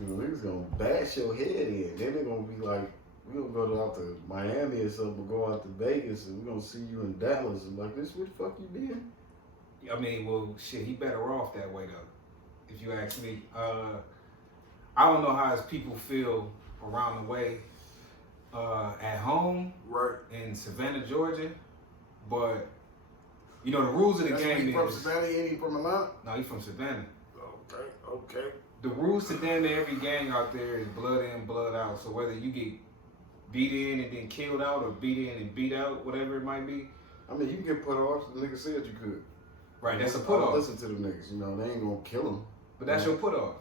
You know, niggas gonna bash your head in. Then they're gonna be like, we gonna go out to Miami or something, or go out to Vegas, and we gonna see you in Dallas. And like, this, what the fuck you did? I mean, well, shit, he better off that way though. If you ask me, I don't know how his people feel around the way at home, Right. in Savannah, Georgia, but you know the rules of the game He from is. Savannah, he ain't from Atlanta. No, he from Savannah. Okay. The rules to damn near every gang out there is blood in, blood out. So whether you get beat in and then killed out, or beat in and beat out, whatever it might be. I mean, you can get put off. The nigga said you could. Right, that's a put off. Listen to them niggas. You know, they ain't gonna kill them. But that's your put off.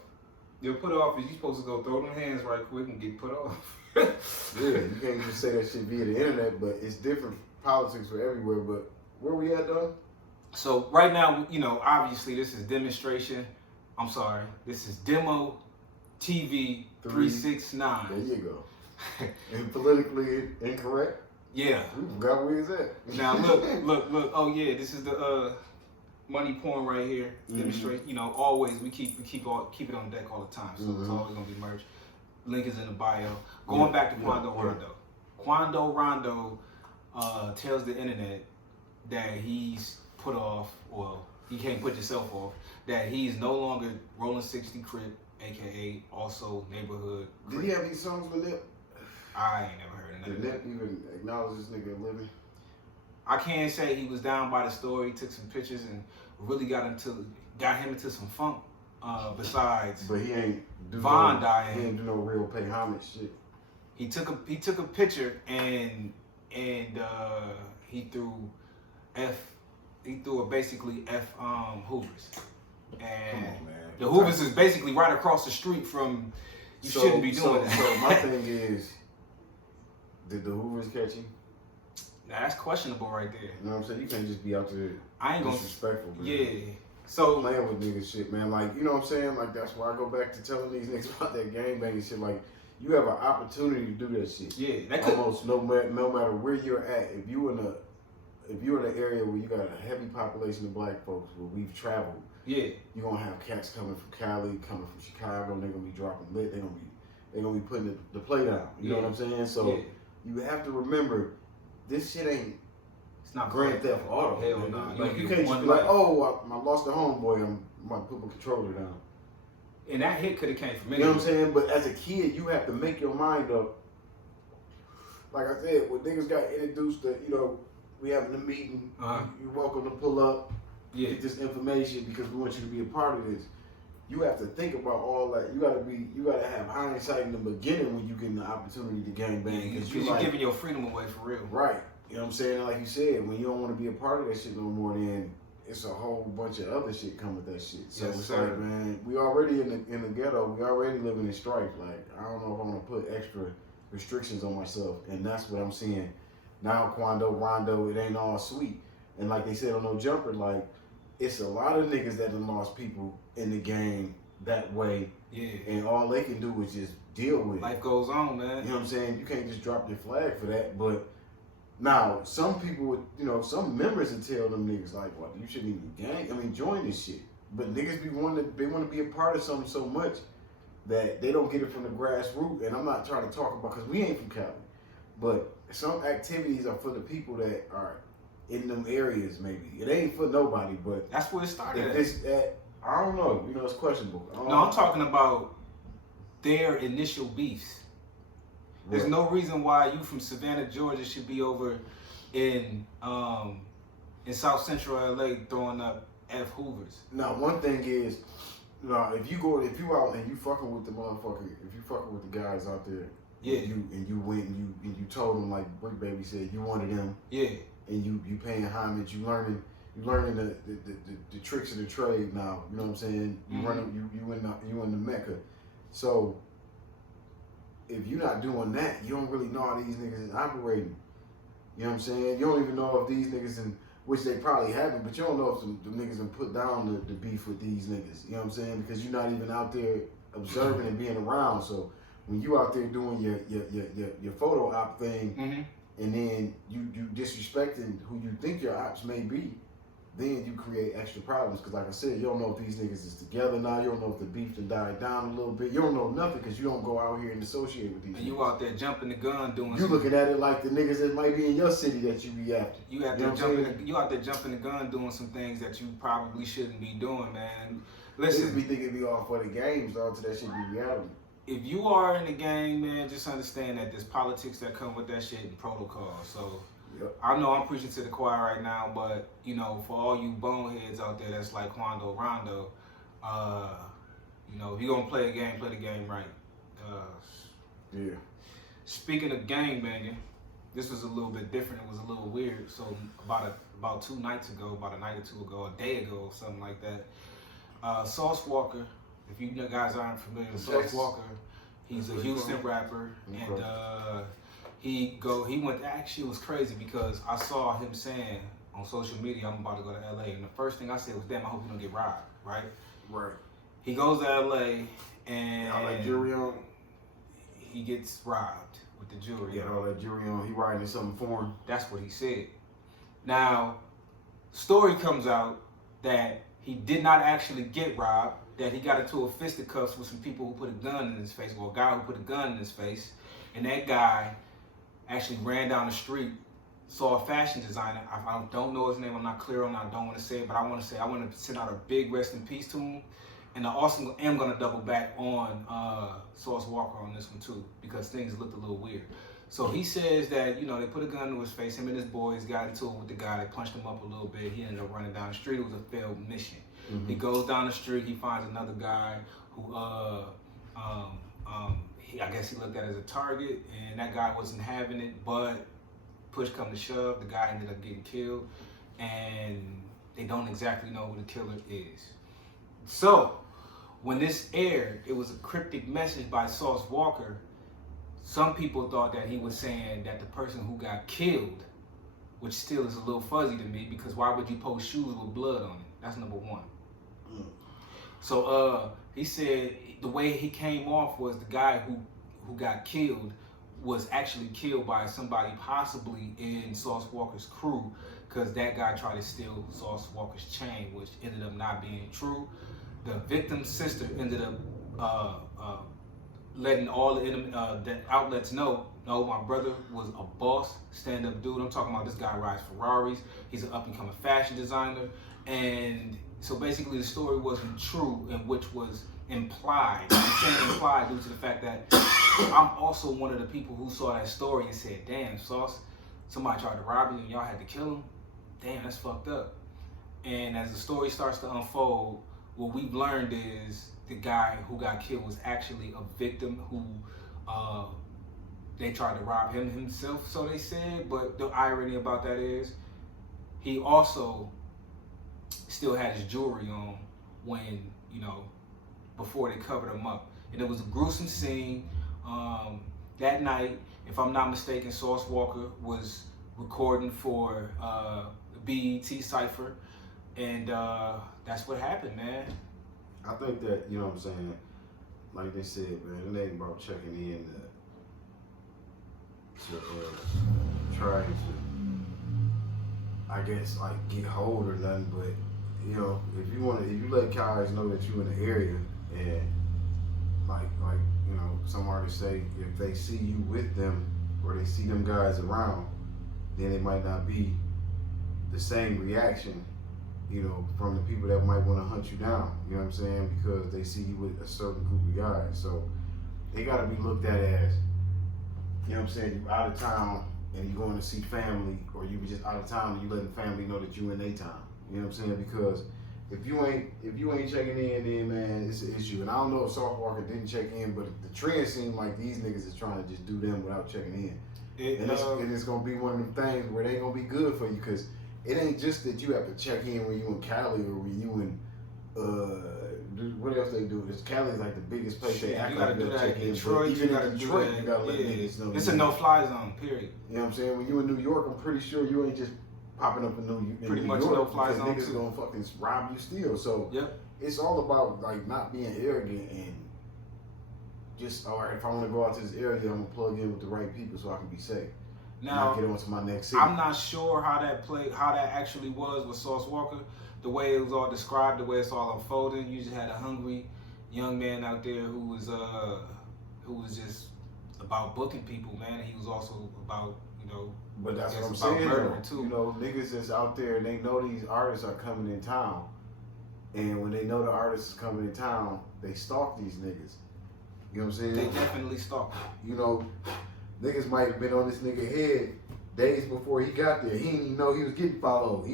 Your put off is you supposed to go throw them hands right quick and get put off. Yeah, you can't just say that shit via the internet, but it's different politics for everywhere. But where we at though? So right now, you know, obviously this is demonstration. I'm sorry, this is demo TV 369. There you go. And politically incorrect. Yeah. We forgot where he's at. Now look. Oh yeah, this is the money porn right here. Demonstrate. You know, always we keep it on deck all the time. So it's always gonna be merch. Link is in the bio. Going back to Quando Rondo. Quando Rondo tells the internet that he's put off, well, he can't put himself off, that he's no longer Rolling 60 Crip, aka also Neighborhood Crip. Did he have these songs with Nip? I ain't never heard of Did that. Nip even acknowledge this nigga living? I can't say he was down by the story, took some pictures, and really got him into some funk. Besides, But he ain't do Von no, dying. He ain't do no real pay homage shit. He took a picture and he threw basically F Hoovers. And Come on, man. the Hoovers is basically right across the street from. You shouldn't be doing that. So my thing is, did the Hoovers catch him? Now, that's questionable right there. You know what I'm saying? You can't just be out there I ain't gonna. disrespectful, man. Yeah. So Playing with niggas shit, man. Like, you know what I'm saying? Like, that's why I go back to telling these niggas about that gangbanging shit. Like, you have an opportunity to do that shit. yeah, that could. Almost no matter where you're at. If you're in an area where you got a heavy population of black folks, where we've traveled, Yeah. you're gonna have cats coming from Cali, coming from Chicago. They're gonna be dropping lit. They're gonna be putting the play down. You know what I'm saying? So you have to remember, this shit ain't. It's not Grand Theft Auto. Hell man. no. Like, you can't just be like, oh, I lost a homeboy. I'm about to put my controller down. And that hit could have came from You know what I'm saying? But as a kid, you have to make your mind up. Like I said, when niggas got introduced to, you know, we having a meeting, you're welcome to pull up, get this information because we want you to be a part of this. You have to think about all that. You gotta have hindsight in the beginning when you get the opportunity to gangbang. Because you're giving your freedom away for real. Right. You know what I'm saying? Like you said, when you don't want to be a part of that shit no more, then it's a whole bunch of other shit come with that shit. So Yes, it's sir. like, man, we already in the ghetto. We already living in strife. Like, I don't know if I'm gonna put extra restrictions on myself, and that's what I'm seeing now. Quando Rondo, it ain't all sweet. And like they said on No Jumper, like, it's a lot of niggas that done lost people in the game that way. Yeah. And all they can do is just deal with it. Life goes on, man. You know what I'm saying? You can't just drop your flag for that. But now, some people would, you know, some members would tell them niggas like, "What? You shouldn't even join this shit." But niggas they want to be a part of something so much that they don't get it from the grassroots. And I'm not trying to talk about, because we ain't from Cali, but some activities are for the people that are in them areas. Maybe it ain't for nobody, but that's where it started. I don't know. You know, it's questionable. No, I'm talking about their initial beefs. There's no reason why you from Savannah, Georgia should be over in South Central LA throwing up F Hoovers. Now, one thing is, if you out and you fucking with the motherfucker, if you fucking with the guys out there, and you went and you told them, like Brick Baby said, you wanted them, and you paying homage, you learning the tricks of the trade now. You know what I'm saying? You in the Mecca, so. If you're not doing that, you don't really know how these niggas is operating. You know what I'm saying? You don't even know if these niggas, which they probably haven't, but you don't know if the niggas have put down the beef with these niggas. You know what I'm saying? Because you're not even out there observing and being around. So when you out there doing your photo op thing, and then you disrespecting who you think your ops may be, then you create extra problems. Because like I said, you don't know if these niggas is together now. You don't know if the beef done died down a little bit. You don't know nothing because you don't go out here and associate with these and niggas. you out there jumping the gun doing. You looking at it like the niggas that might be in your city that you be after. You out there jumping the gun doing some things that you probably shouldn't be doing, man. Listen, niggas be thinking it be all for the games, though, until that shit be reality. If you are in the game, man, just understand that there's politics that come with that shit and protocol. So. Yep. I know I'm preaching to the choir right now, but you know, for all you boneheads out there that's like Quando Rondo, you know, if you're gonna play the game right. Yeah. Speaking of gang banging, this was a little bit different. It was a little weird. So about 2 nights ago, about a night or two ago, a day ago, something like that. Sauce Walker, if you guys aren't familiar with Sauce Walker, he's a Houston rapper, and he went. Actually, it was crazy because I saw him saying on social media, "I'm about to go to LA," and the first thing I said was, "Damn, I hope you don't get robbed." Right. Right. He goes to LA and all that jewelry on. He gets robbed with the jewelry. Yeah, all that jewelry on. He riding in something foreign. That's what he said. Now, story comes out that he did not actually get robbed. That he got into a fisticuffs with some people who put a gun in his face, or a guy who put a gun in his face, and that guy actually ran down the street, saw a fashion designer. I don't know his name. I'm not clear on it. I don't want to say it, but I want to send out a big rest in peace to him. And I also am going to double back on Sauce Walker on this one too, because things looked a little weird. So he says that, you know, they put a gun to his face. Him and his boys got into it with the guy. They punched him up a little bit. He ended up running down the street. It was a failed mission. Mm-hmm. He goes down the street. He finds another guy who I guess he looked at as a target, and that guy wasn't having it, but push come to shove, the guy ended up getting killed, and they don't exactly know who the killer is. So, when this aired, it was a cryptic message by Sauce Walker. Some people thought that he was saying that the person who got killed, which still is a little fuzzy to me, because why would you post shoes with blood on it? That's number one. So, he said the way he came off was the guy who got killed was actually killed by somebody possibly in Sauce Walker's crew, because that guy tried to steal Sauce Walker's chain, which ended up not being true. The victim's sister ended up letting all the outlets know, no, my brother was a boss, stand-up dude. I'm talking about this guy rides Ferraris. He's an up-and-coming fashion designer. And so basically the story wasn't true, and which was implied. I'm saying implied due to the fact that I'm also one of the people who saw that story and said, damn, Sauce, somebody tried to rob you and y'all had to kill him? Damn, that's fucked up. And as the story starts to unfold, what we've learned is the guy who got killed was actually a victim who they tried to rob him himself, so they said. But the irony about that is he also still had his jewelry on when, you know, before they covered him up. And it was a gruesome scene. That night, if I'm not mistaken, Sauce Walker was recording for BET Cypher, and that's what happened, man. I think that, you know what I'm saying, like they said, man, it ain't about checking in to trying to, I guess, like, get hold or nothing, but, you know, if you let guys know that you in the area, and like you know, some artists say if they see you with them or they see them guys around, then it might not be the same reaction, you know, from the people that might want to hunt you down, you know what I'm saying, because they see you with a certain group of guys. So they got to be looked at as, you know what I'm saying, you out of town and you going to see family, or you just out of town and you letting family know that you in their town, you know what I'm saying, because if you ain't checking in, then man, it's an issue. And I don't know if Sauce Walker didn't check in, but the trend seemed like these niggas is trying to just do them without checking in. And it's gonna be one of them things where they gonna be good for you, because it ain't just that you have to check in when you in Cali or when you in what else they do? Cali's like the biggest place they act like they'll check in. Detroit, even in Detroit, you gotta let niggas know. It's a no-fly zone, period. You know what I'm saying? When you in New York, I'm pretty sure you ain't just popping up in New York. Pretty much no-fly zone niggas too. Gonna fucking rob you still. So yep. It's all about like not being arrogant and just, all right, if I want to go out to this area, I'm gonna plug in with the right people so I can be safe. Now, get on to my next city. I'm not sure how that actually was with Sauce Walker. The way it was all described, the way it's all unfolding. You just had a hungry young man out there who was just about booking people, man. And he was also about, But that's what I'm saying, too. Niggas that's out there and they know these artists are coming in town. And when they know the artist is coming in town, they stalk these niggas. You know what I'm saying? They definitely stalk. Niggas might have been on this nigga head days before he got there. He didn't even know he was getting followed.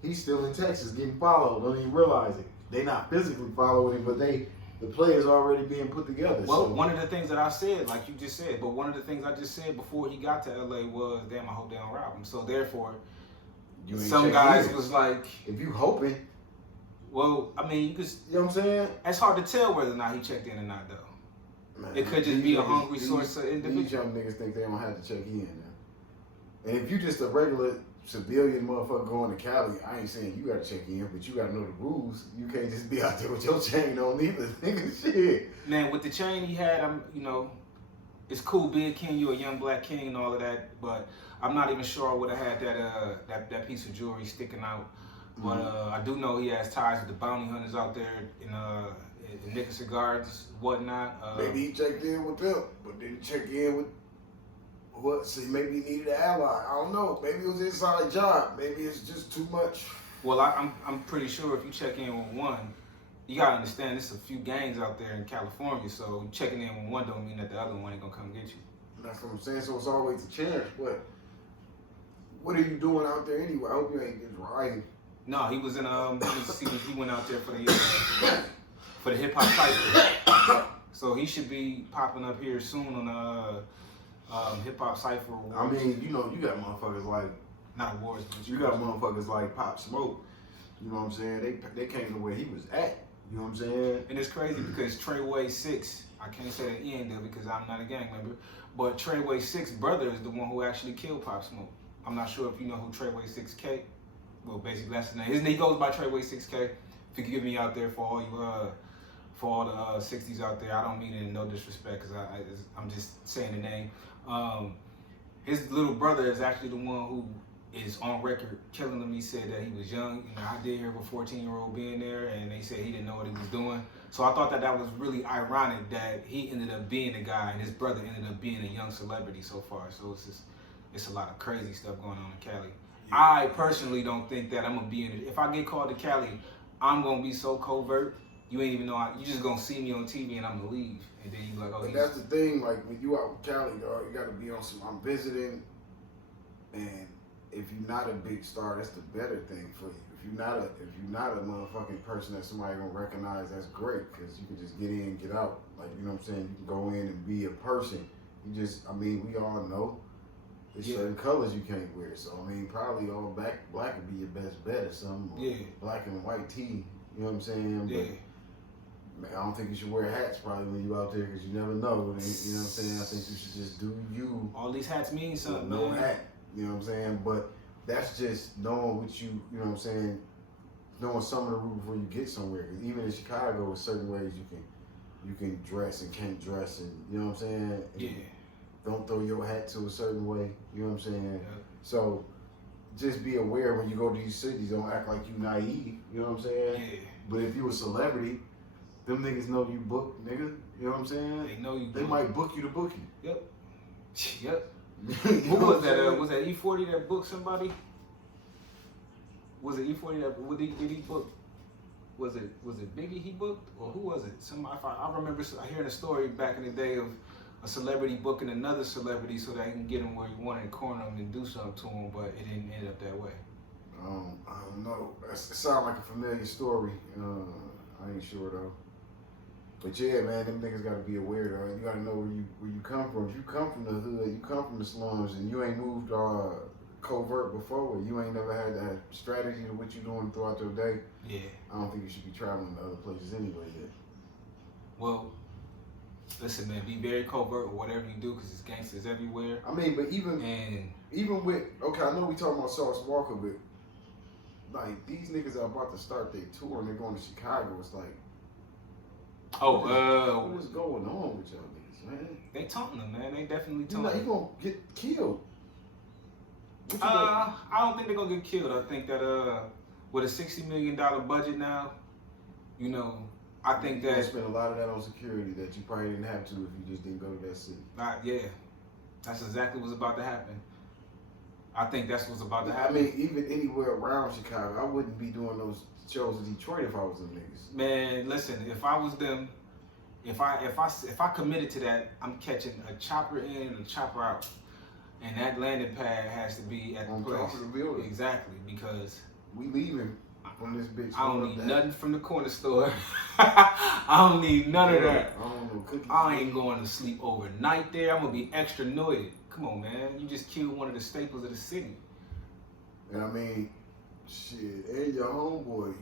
He's still in Texas getting followed. Don't even realize it. They not physically following him, but the player's already being put together. Well, one of the things that I said, like you just said, but one of the things I just said before he got to LA was, damn, I hope they don't rob him. So therefore, some guys was like, if you hoping. Well, I mean, you could. You know what I'm saying? It's hard to tell whether or not he checked in or not, though. Man, it could just be a hungry source of individual. These young niggas think they don't have to check in, man. And if you just a regular civilian motherfucker going to Cali, I ain't saying you gotta check in, but you gotta know the rules. You can't just be out there with your chain on either. Nigga, shit. Man, with the chain he had, it's cool being king, you a young black king and all of that, but I'm not even sure I would have had that piece of jewelry sticking out. But I do know he has ties with the bounty hunters out there in Nickerson Gardens, whatnot. Maybe he checked in with them, but didn't check in with what? See, maybe he needed an ally. I don't know. Maybe it was an inside job. Maybe it's just too much. Well, I'm pretty sure if you check in with one, you gotta understand there's a few gangs out there in California. So checking in with one don't mean that the other one ain't gonna come get you. That's what I'm saying. So it's always a chance. But what are you doing out there anyway? I hope you ain't just riding. No, he was in he went out there for the hip hop cypher. So he should be popping up here soon on the hip hop cypher awards. I mean, you got motherfuckers like not awards, but you got motherfuckers like Pop Smoke. You know what I'm saying? They came to where he was at. You know what I'm saying? And it's crazy because Treyway 6, I can't say the end of it because I'm not a gang member, but Treyway 6 brother is the one who actually killed Pop Smoke. I'm not sure if you know who Treyway 6K. Well, basically that's his name. He goes by Treyway 6K. If you could give me out there for all you for all the 60s out there, I don't mean it in no disrespect because I'm just saying the name. His little brother is actually the one who is on record killing him. He said that he was young. I did hear of a 14-year-old being there, and they said he didn't know what he was doing. So I thought that was really ironic that he ended up being the guy, and his brother ended up being a young celebrity so far. So it's a lot of crazy stuff going on in Cali. I personally don't think that I'm gonna be in it. If I get called to Cali, I'm gonna be so covert. You ain't even know. You just gonna see me on TV and I'm gonna leave, and then you be like, oh. But that's the thing. Like when you out with Cali, dog, you gotta be on some. I'm visiting, and if you're not a big star, that's the better thing for you. If you're not a motherfucking person that somebody gonna recognize, that's great because you can just get in, get out. Like you know what I'm saying. You can go in and be a person. We all know. There's certain colors you can't wear, so I mean, probably all black would be your best bet or something. Or black and white tee, you know what I'm saying? Yeah. But I don't think you should wear hats probably when you out there because you never know. You know what I'm saying? I think you should just do you. All these hats mean something. No hat, you know what I'm saying? But that's just knowing what you know what I'm saying? Knowing some of the rules before you get somewhere. Because even in Chicago, there's certain ways you can dress and can't dress, and you know what I'm saying? Yeah. Don't throw your hat to a certain way. You know what I'm saying? Yeah. So just be aware when you go to these cities. Don't act like you naive. You know what I'm saying? Yeah. But if you a celebrity, them niggas know you book, nigga. You know what I'm saying? They know you. They might book you to book you. Yep. Yep. Who was that? Was that E40 that booked somebody? Was it E40 that did he book? Was it Biggie he booked, or who was it? Somebody. I remember hearing a story back in the day of a celebrity booking another celebrity so that he can get him where he wanted and corner him and do something to him, but it didn't end up that way. I don't know. It sounds like a familiar story. I ain't sure though. But yeah, man, them niggas gotta be aware though. You gotta know where you come from. If you come from the hood, you come from the slums, and you ain't moved covert before, you ain't never had that strategy to what you doing throughout your day. Yeah. I don't think you should be traveling to other places anyway yet. Well, listen, man, be very covert with whatever you do because it's gangsters everywhere. I mean, but even with, okay, I know we talking about Sauce Walker, but like these niggas are about to start their tour and they're going to Chicago. It's like, what is going on with y'all niggas, man? They taunting them, man. They definitely taunting. He gonna get killed. I don't think they're gonna get killed. I think that with a $60 million budget now, you know, I think that spend a lot of that on security that you probably didn't have to if you just didn't go to that city. Yeah, that's exactly what's about to happen. I think that's what's about to happen. I mean, even anywhere around Chicago, I wouldn't be doing those shows in Detroit if I was them niggas. Man, listen, if I was them, if I committed to that, I'm catching a chopper in and a chopper out, and that landing pad has to be at the place. Top of the building. Exactly, because we leaving from this bitch. I don't need nothing from the corner store. I don't need none of that. I don't know cookies. I ain't going to sleep overnight there. I'm gonna be extra annoyed. Come on, man. You just killed one of the staples of the city. And I mean, shit, and your homeboy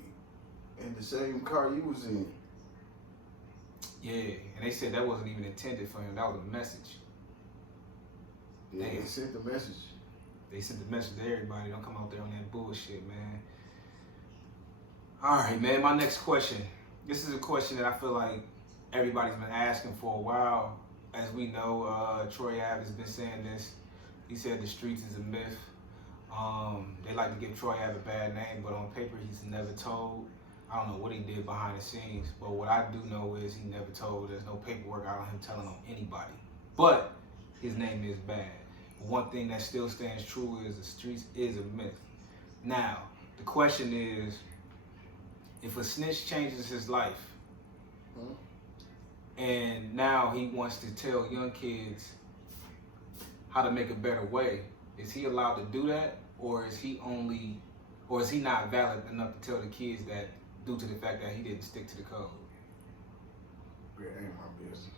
in the same car you was in. Yeah, and they said that wasn't even intended for him. That was a message. Yeah, they sent the message. They sent the message to everybody. Don't come out there on that bullshit, man. All right, man. My next question. This is a question that I feel like everybody's been asking for a while. As we know, Troy Ave has been saying this. He said the streets is a myth. They like to give Troy Ave a bad name, but on paper he's never told. I don't know what he did behind the scenes, but what I do know is he never told. There's no paperwork out of him telling on anybody. But his name is bad. One thing that still stands true is the streets is a myth. Now, the question is, if a snitch changes his life, and now he wants to tell young kids how to make a better way, is he allowed to do that, or is he not valid enough to tell the kids that due to the fact that he didn't stick to the code? Yeah, ain't my business.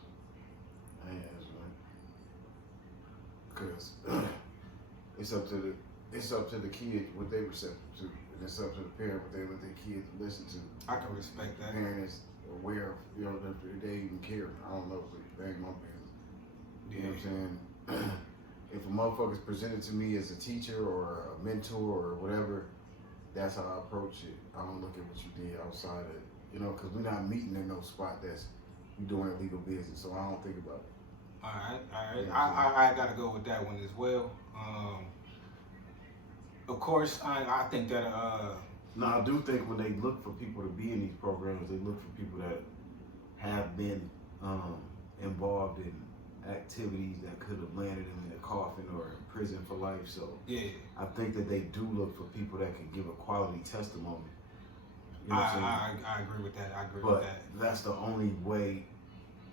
I ain't answering. Because it's up to the kid what they receptive to, and it's up to the parent what they want their kids to listen to. I can respect that. The parent is aware of, if they even care. I don't know, but that ain't my business. You know what I'm saying? If a motherfucker's presented to me as a teacher or a mentor or whatever, that's how I approach it. I don't look at what you did outside of, because we're not meeting in no spot that's we doing illegal business, so I don't think about it. All right. I gotta go with that one as well. Of course, I think that. I do think when they look for people to be in these programs, they look for people that have been involved in activities that could have landed them in a coffin or in prison for life. So yeah, I think that they do look for people that can give a quality testimony. You know I agree with that. But that's the only way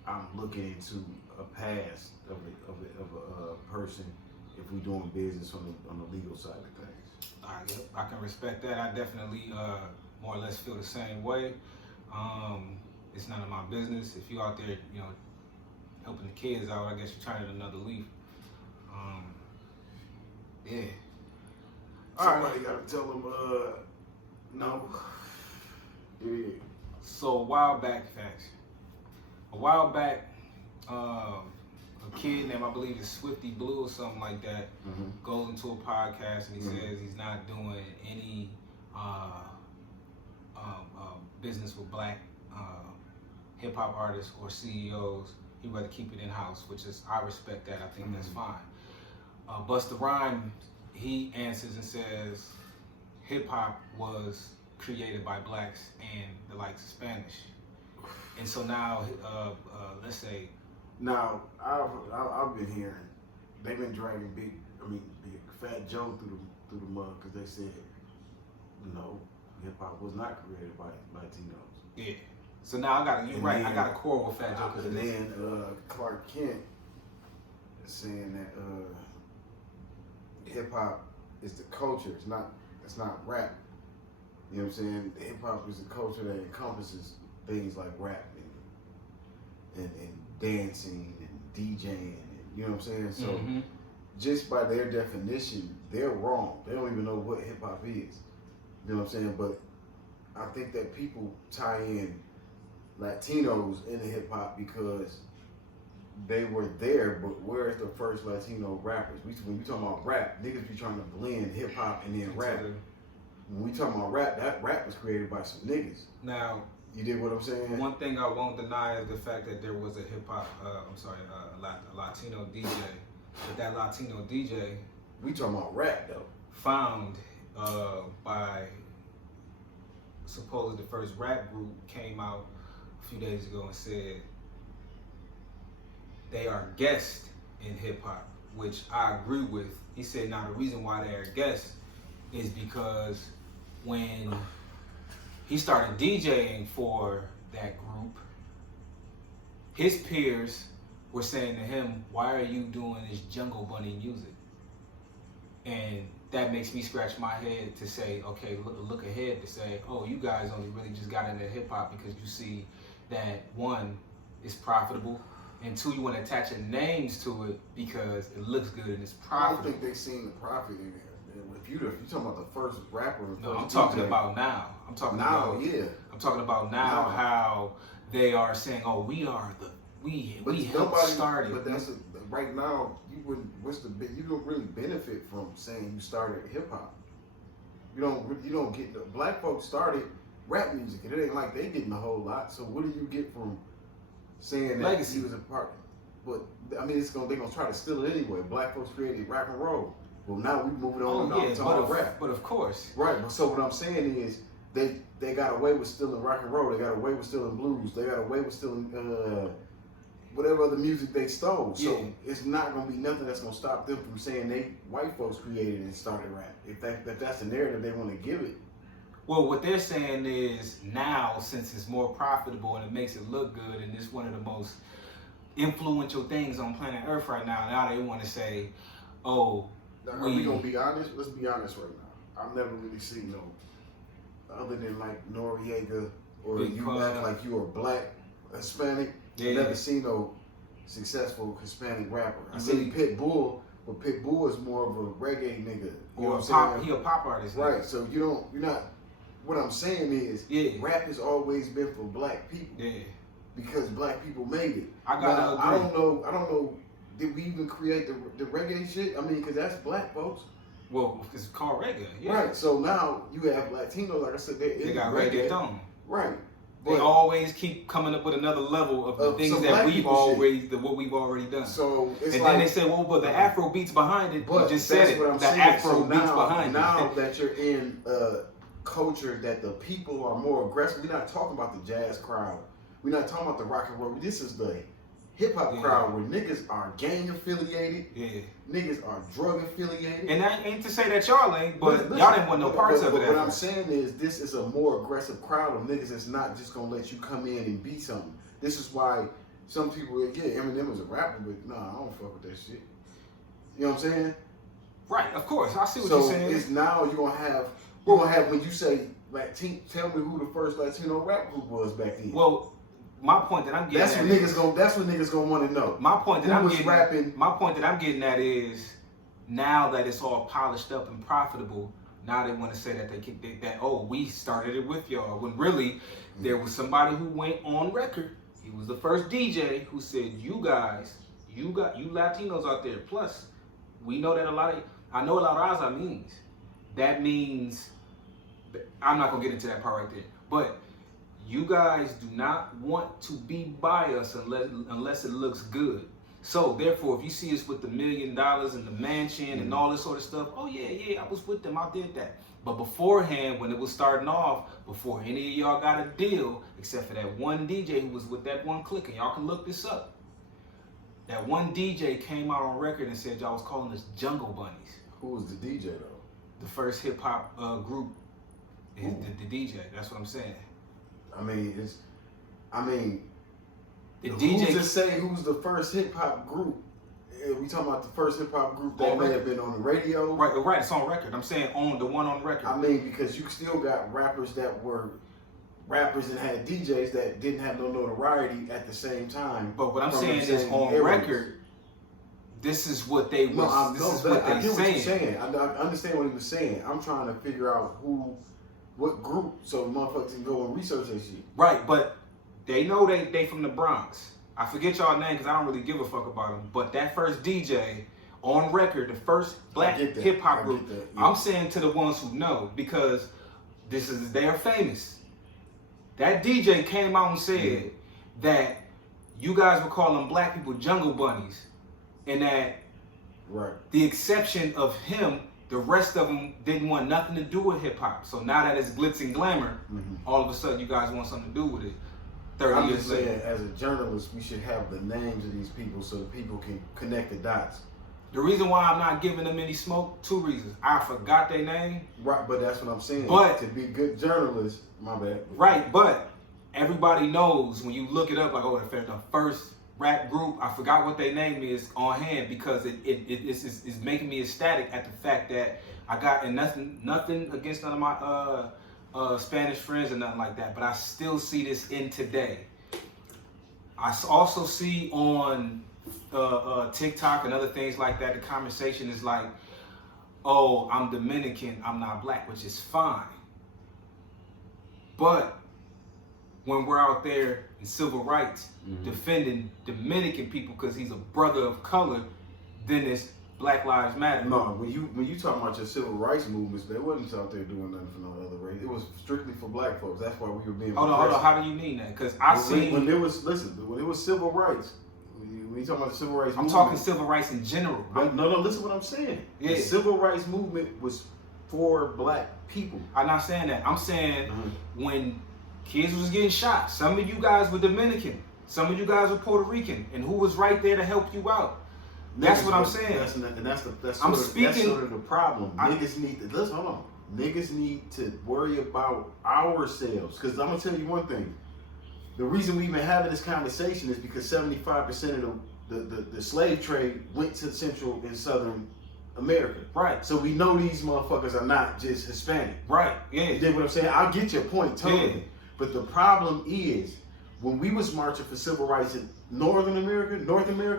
I'm looking into a past of a person if we're doing business on the legal side of things. I can respect that. I definitely more or less feel the same way. It's none of my business. If you out there, helping the kids out, I guess you're turning another leaf. Yeah. Somebody gotta tell them, no. Yeah. So a while back, a kid named, I believe it's Swifty Blue or something like that, goes into a podcast and he says he's not doing any business with black hip hop artists or CEOs. He'd rather keep it in house, which is, I respect that. I think that's fine. Busta Rhymes, he answers and says hip hop was created by blacks and the likes of Spanish. And so now, let's say. Now, I've been hearing they've been dragging Big Fat Joe through the mud because they said, hip hop was not created by Latinos. Yeah. So now I got a quarrel with Fat Joe because of this. And then Clark Kent is saying that hip hop is the culture. It's not rap. You know what I'm saying? Hip hop is a culture that encompasses things like rap and dancing and DJing. And, you know what I'm saying? So just by their definition, they're wrong. They don't even know what hip hop is. You know what I'm saying? But I think that people tie in Latinos into hip hop because they were there, but where's the first Latino rappers? When you talking about rap, niggas be trying to blend hip hop and then rap. When we talking about rap, that rap was created by some niggas. Now, you did what I'm saying? One thing I won't deny is the fact that there was a hip hop, a Latino DJ. But that Latino DJ We talking about rap though. Found by supposedly the first rap group came out a few days ago and said they are guests in hip hop, which I agree with. He said now the reason why they are guests is because when he started DJing for that group, his peers were saying to him, why are you doing this Jungle Bunny music? And that makes me scratch my head to say, okay, look ahead to say, oh, you guys only really just got into hip hop because you see that one, it's profitable, and two, you want to attach your names to it because it looks good and it's profitable. I don't think they seen the profit in it. If you talking about the first rapper, no, I'm talking about now. I'm talking about now how they are saying, oh, we helped start it. But that's right now. You wouldn't. You don't really benefit from saying you started hip hop. You don't get the black folks started rap music, and it ain't like they getting a whole lot. So what do you get from saying that legacy he was a part? But I mean, they're gonna try to steal it anyway. Black folks created rock and roll. Well, now we moving on to rap. But of course, right. But so what I'm saying is they got away with stealing rock and roll. They got away with stealing blues. They got away with stealing whatever other music they stole. So it's not gonna be nothing that's gonna stop them from saying they white folks created and started rap. If that's the narrative they want to give it. Well, what they're saying is now, since it's more profitable and it makes it look good, and it's one of the most influential things on planet Earth right now. Now they want to say, oh. Are we gonna be honest? Let's be honest right now. I've never really seen no, other than like Noriega or you act like you are black, Hispanic. Yeah. I've never seen no successful Hispanic rapper. I seen Pitbull, but Pitbull is more of a reggae nigga. You know what I'm saying? He a pop artist. Right. So you're not. What I'm saying is, rap has always been for black people. Yeah. Because black people made it. I don't know. Did we even create the reggae shit? I mean, because that's black folks. Well, it's called reggae. Yeah. Right. So now you have Latinos, like I said, they got reggaeton. Right. They always keep coming up with another level of the things that we've already done. So it's then they say, well, but the Afro beats behind it. But you just said it. The Afro beats behind it. Now that you're in a culture that the people are more aggressive, we're not talking about the jazz crowd. We're not talking about the rock and roll. This is the hip hop crowd where niggas are gang affiliated, niggas are drug affiliated. And that ain't to say that y'all ain't, but y'all didn't want no parts of it. What I'm saying is this is a more aggressive crowd of niggas that's not just gonna let you come in and be something. This is why some people, Eminem was a rapper, but nah, I don't fuck with that shit. You know what I'm saying? Right, of course. I see what you're saying. So it's now you're gonna have when you say tell me who the first Latino rap group was back then. Well, my point that I'm getting that's what niggas gonna want to know. My point that I'm getting at is now that it's all polished up and profitable, now they want to say that we started it with y'all, when really there was somebody who went on record. He was the first DJ who said, you guys, you Latinos out there, plus we know that I know a lot of Raza means. That means, I'm not gonna get into that part right there, but you guys do not want to be by us unless it looks good. So therefore, if you see us with the $1 million and the mansion and all this sort of stuff, oh yeah, I was with them, I did that. But beforehand, when it was starting off, before any of y'all got a deal, except for that one DJ who was with that one clique, and y'all can look this up. That one DJ came out on record and said y'all was calling us Jungle Bunnies. Who was the DJ though? The first hip hop group is the DJ. That's what I'm saying. The DJ. Who's to say who's the first hip hop group? We talking about the first hip hop group that may have been on the radio. Right. It's on record. I'm saying on the one on record. I mean, because you still got rappers that were rappers and had DJs that didn't have no notoriety at the same time. But what I'm saying is on record. This is what they was. I get what you're saying. I understand what he was saying. I'm trying to figure out what group, so motherfuckers can go and research that shit. Right, but they know they from the Bronx. I forget y'all name because I don't really give a fuck about them. But that first DJ on record, the first black hip hop group, I'm saying to the ones who know, because they are famous. That DJ came out and said that you guys were calling black people Jungle Bunnies, and that Right. The exception of him, the rest of them didn't want nothing to do with hip hop. So now that it's glitz and glamour, all of a sudden you guys want something to do with it. 30 years later. I'm just saying, as a journalist, we should have the names of these people so that people can connect the dots. The reason why I'm not giving them any smoke, 2 reasons. I forgot their name. Right, but that's what I'm saying. But to be good journalists, my bad. Right, but everybody knows when you look it up, like, oh, the first rap group, I forgot what their name is on hand because it's making me ecstatic at the fact that I got, and nothing against none of my Spanish friends or nothing like that, but I still see this in today. I also see on TikTok and other things like that, the conversation is like, oh, I'm Dominican, I'm not black, which is fine. But when we're out there in civil rights defending Dominican people because he's a brother of color, then it's Black Lives Matter. No, when you talking about your civil rights movements, they wasn't out there doing nothing for no other race. It was strictly for black folks. That's why we were being. Hold on. How do you mean that? Because I see when it was civil rights. When you talking about the civil rights, I'm talking civil rights in general. No. Listen what I'm saying. Yeah. The civil rights movement was for black people. I'm not saying that. I'm saying when kids was getting shot, some of you guys were Dominican, some of you guys were Puerto Rican, and who was right there to help you out? That's what I'm saying. That's sort of the problem. Niggas need to listen. Hold on. Niggas need to worry about ourselves. Because I'm gonna tell you one thing. The reason we even having this conversation is because 75% of the slave trade went to Central and Southern America. Right. So we know these motherfuckers are not just Hispanic. Right. Yeah. You dig what I'm saying? I'll get your point totally. Yeah. But the problem is when we was marching for civil rights in North America,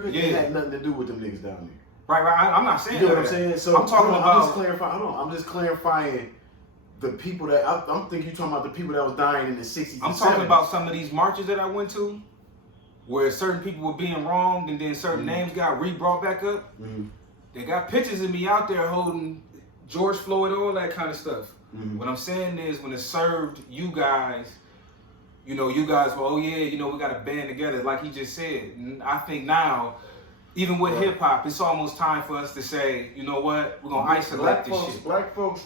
it had nothing to do with them niggas down there. Right. I'm not saying that. You know what I'm saying? So I'm talking about. I'm just clarifying the people that I'm thinking you're talking about the people that was dying in the 60s. I'm talking about some of these marches that I went to, where certain people were being wronged, and then certain names got brought back up. They got pictures of me out there holding George Floyd, all that kind of stuff. What I'm saying is, when it served you guys. You guys were, oh yeah, we got to band together, like he just said. And I think now, even with hip hop, it's almost time for us to say, you know what, we're gonna isolate this shit. Black folks,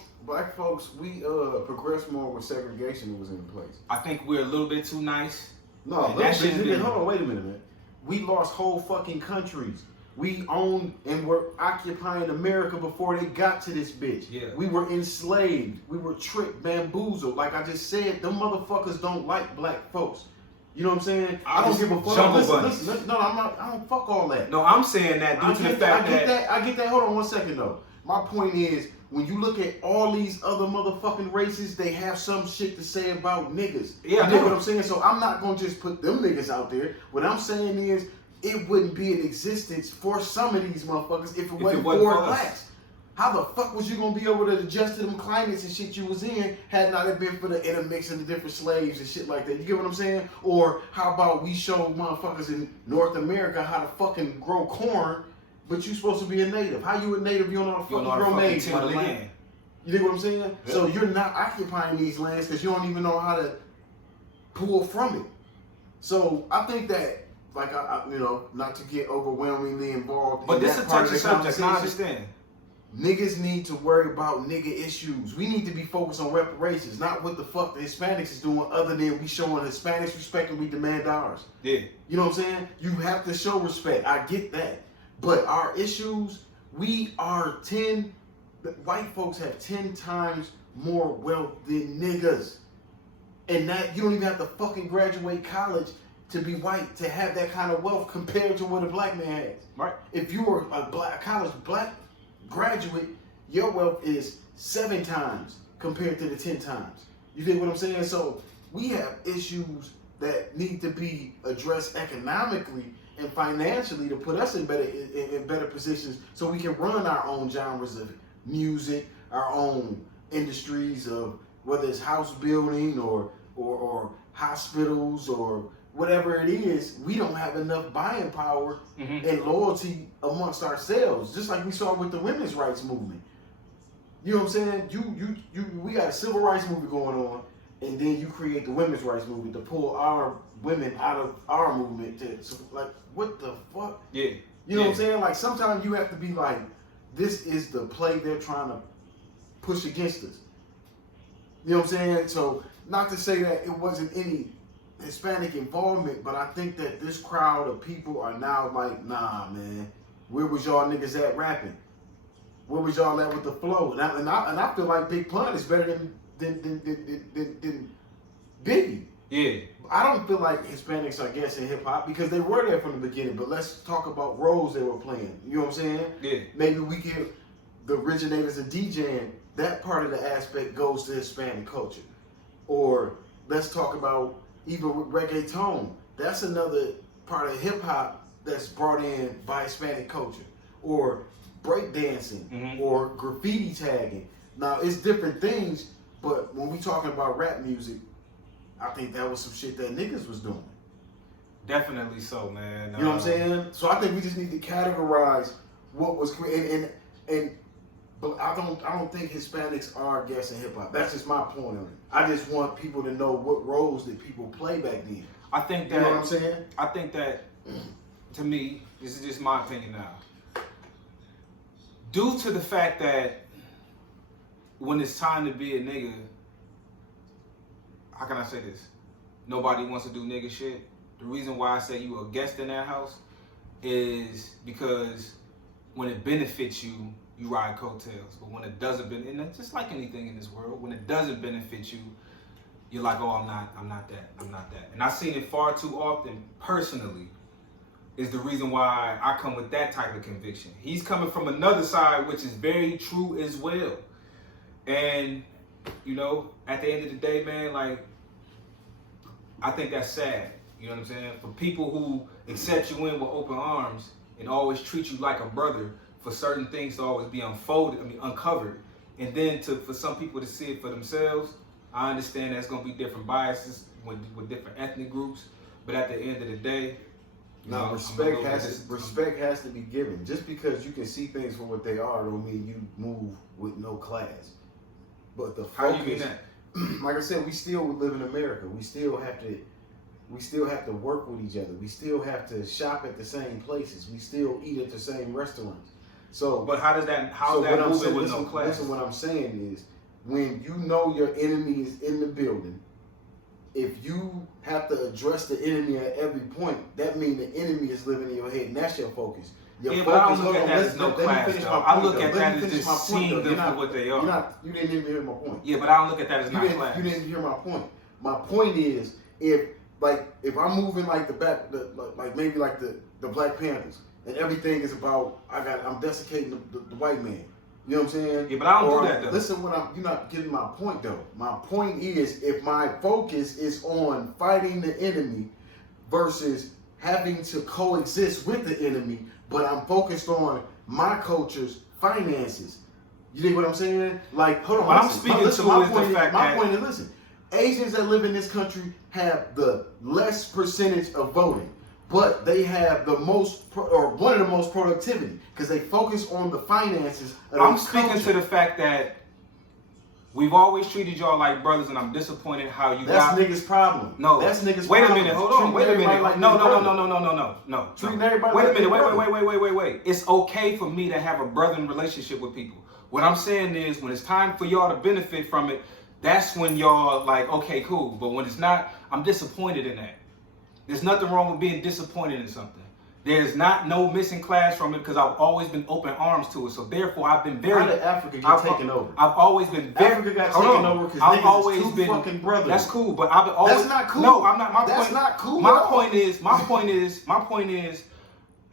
we progressed more when segregation was in place. I think we're a little bit too nice. No, hold on, wait a minute, man. We lost whole fucking countries. We owned and were occupying America before they got to this bitch. Yeah. We were enslaved. We were tricked, bamboozled. Like I just said, them motherfuckers don't like black folks. You know what I'm saying? I don't give a fuck. Listen, no, I don't fuck all that. No, I'm saying that due to the fact that... I get that. Hold on 1 second, though. My point is, when you look at all these other motherfucking races, they have some shit to say about niggas. Yeah, you know what I'm saying? So I'm not going to just put them niggas out there. What I'm saying is, it wouldn't be in existence for some of these motherfuckers if it wasn't for blacks. How the fuck was you gonna be able to adjust to them climates and shit you was in had not it been for the intermix of the different slaves and shit like that? You get what I'm saying? Or how about we show motherfuckers in North America how to fucking grow corn, but you supposed to be a native? How you a native? You don't know how to fucking grow maize, my nigga. You dig what I'm saying? Yeah. So you're not occupying these lands because you don't even know how to pull from it. So I think that. Like I not to get overwhelmingly involved. But this is a touchy subject. I understand. Niggas need to worry about nigga issues. We need to be focused on reparations, not what the fuck the Hispanics is doing, other than we showing Hispanics respect and we demand ours. Yeah. You know what I'm saying? You have to show respect. I get that. But our issues, white folks have 10 times more wealth than niggas. And that you don't even have to fucking graduate college to be white, to have that kind of wealth compared to what a black man has. Right. If you were a college black graduate, your wealth is 7 times compared to the 10 times. You think what I'm saying? So we have issues that need to be addressed economically and financially to put us in better positions so we can run our own genres of music, our own industries of whether it's house building or hospitals or whatever it is. We don't have enough buying power and loyalty amongst ourselves, just like we saw with the women's rights movement. You know what I'm saying? We got a civil rights movement going on, and then you create the women's rights movement to pull our women out of our movement. Like, what the fuck? Yeah. You know what I'm saying? Like sometimes you have to be like, this is the play they're trying to push against us. You know what I'm saying? So not to say that it wasn't any Hispanic involvement, but I think that this crowd of people are now like, nah, man, where was y'all niggas at rapping? Where was y'all at with the flow? And I feel like Big Pun is better than Biggie. Yeah. I don't feel like Hispanics are guessing hip hop because they were there from the beginning. But let's talk about roles they were playing. You know what I'm saying? Yeah. Maybe we give the originators of DJing, that part of the aspect goes to Hispanic culture. Or let's talk about even with reggaeton. That's another part of hip hop that's brought in by Hispanic culture. Or breakdancing, or graffiti tagging. Now it's different things, but when we talking about rap music, I think that was some shit that niggas was doing. Definitely so, man. You know what I'm saying? So I think we just need to categorize what was created, but I don't think Hispanics are guessing hip hop. That's just my point on it. I just want people to know what roles did people play back then. I think that, you know what I'm saying? I think that, to me, this is just my opinion now. Due to the fact that when it's time to be a nigga, how can I say this? Nobody wants to do nigga shit. The reason why I say you a guest in that house is because when it benefits you, you ride coattails. But when it doesn't benefit, and it's just like anything in this world, when it doesn't benefit you, you're like, oh, I'm not that. And I've seen it far too often personally. Is the reason why I come with that type of conviction. He's coming from another side, which is very true as well. And, you know, at the end of the day, man, like, I think that's sad. You know what I'm saying? For people who accept you in with open arms and always treat you like a brother, for certain things to always be uncovered. And then for some people to see it for themselves, I understand that's going to be different biases with different ethnic groups. But at the end of the day, now, respect has to be given. Just because you can see things for what they are, don't mean you move with no class. But the focus, how you mean that? Like I said, we still live in America. We still have to work with each other. We still have to shop at the same places. We still eat at the same restaurants. So, but how is that moving with no class? Listen, what I'm saying is, when you know your enemy is in the building, if you have to address the enemy at every point, that means the enemy is living in your head, and that's your focus. Your focus, but I don't look at that as no class, though. I look at that as just seeing them for what they are. You didn't even hear my point. Yeah, but I don't look at that as not class. You didn't hear my point. My point is, if I'm moving like the Black Panthers, and everything is about I'm desiccating the white man. You know what I'm saying? Yeah, but I don't do that though. Listen, you're not getting my point though. My point is, if my focus is on fighting the enemy versus having to coexist with the enemy, but I'm focused on my culture's finances. You dig what I'm saying? Like, hold on. What I'm speaking to is the fact that my point is, listen, Asians that live in this country have the less percentage of voting, but they have the most, or one of the most productivity, because they focus on the finances. I'm speaking to the fact that we've always treated y'all like brothers, and I'm disappointed how you That's niggas' problem. No. That's niggas' Wait problem. a minute, hold on. Wait a minute. Like No. Treating everybody Wait a like minute. Wait. It's okay for me to have a brothering relationship with people. What I'm saying is, when it's time for y'all to benefit from it, that's when y'all like, okay, cool. But when it's not, I'm disappointed in that. There's nothing wrong with being disappointed in something. There's no missing class from it because I've always been open arms to it. So therefore, I've been very. How did Africa get taken over? I've always been very. Africa got taken over because niggas is two fucking brothers. That's cool, but I've always. That's not cool. No, I'm not. My That's point, not cool. My point is,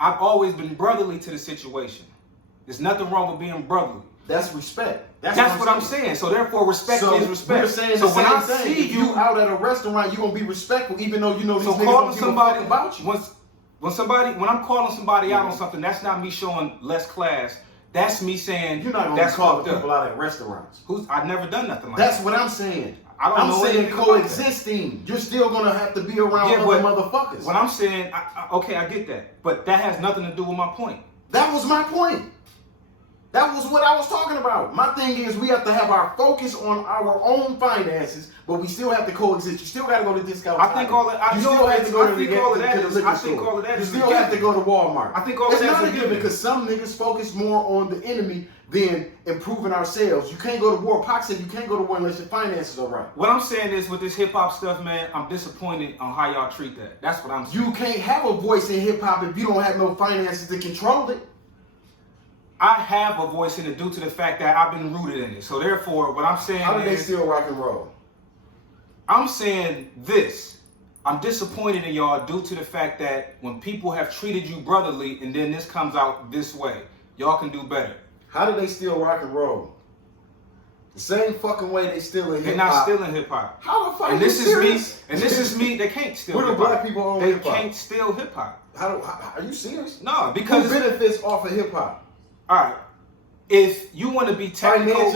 I've always been brotherly to the situation. There's nothing wrong with being brotherly. That's respect. That's what I'm saying. So therefore, respect is respect. We're saying so the when same I thing. see if you out at a restaurant, you're gonna be respectful, even though you know these niggas don't give a fuck about you. When I'm calling somebody out on something, that's not me showing less class. That's me saying you're not gonna call people out at restaurants. I've never done nothing like that's that. That's what I'm saying. I'm saying coexisting. You're still gonna have to be around other motherfuckers. What I'm saying, okay, I get that, but that has nothing to do with my point. That was my point. That was what I was talking about. My thing is we have to have our focus on our own finances, but we still have to coexist. You still got to go to discount. I think all that. You still have to go to the liquor I think all store. of that You is still have to go to Walmart. I think all of that is not a given because some niggas focus more on the enemy than improving ourselves. You can't go to war. Pac said you can't go to war unless your finances are right. What I'm saying is with this hip hop stuff, man, I'm disappointed on how y'all treat that. That's what I'm saying. You can't have a voice in hip hop if you don't have no finances to control it. I have a voice in it due to the fact that I've been rooted in it. So therefore, what I'm saying is... How do they still rock and roll? I'm saying this. I'm disappointed in y'all due to the fact that when people have treated you brotherly and then this comes out this way, y'all can do better. How do they still rock and roll? The same fucking way they still in hip hop. They're not still in hip hop. How the fuck? And this is me. And this is me. They can't steal hip hop. Where do black people own hip hop? They can't steal hip hop. Are you serious? No, because who benefits off of hip hop? All right. If you want to be technical,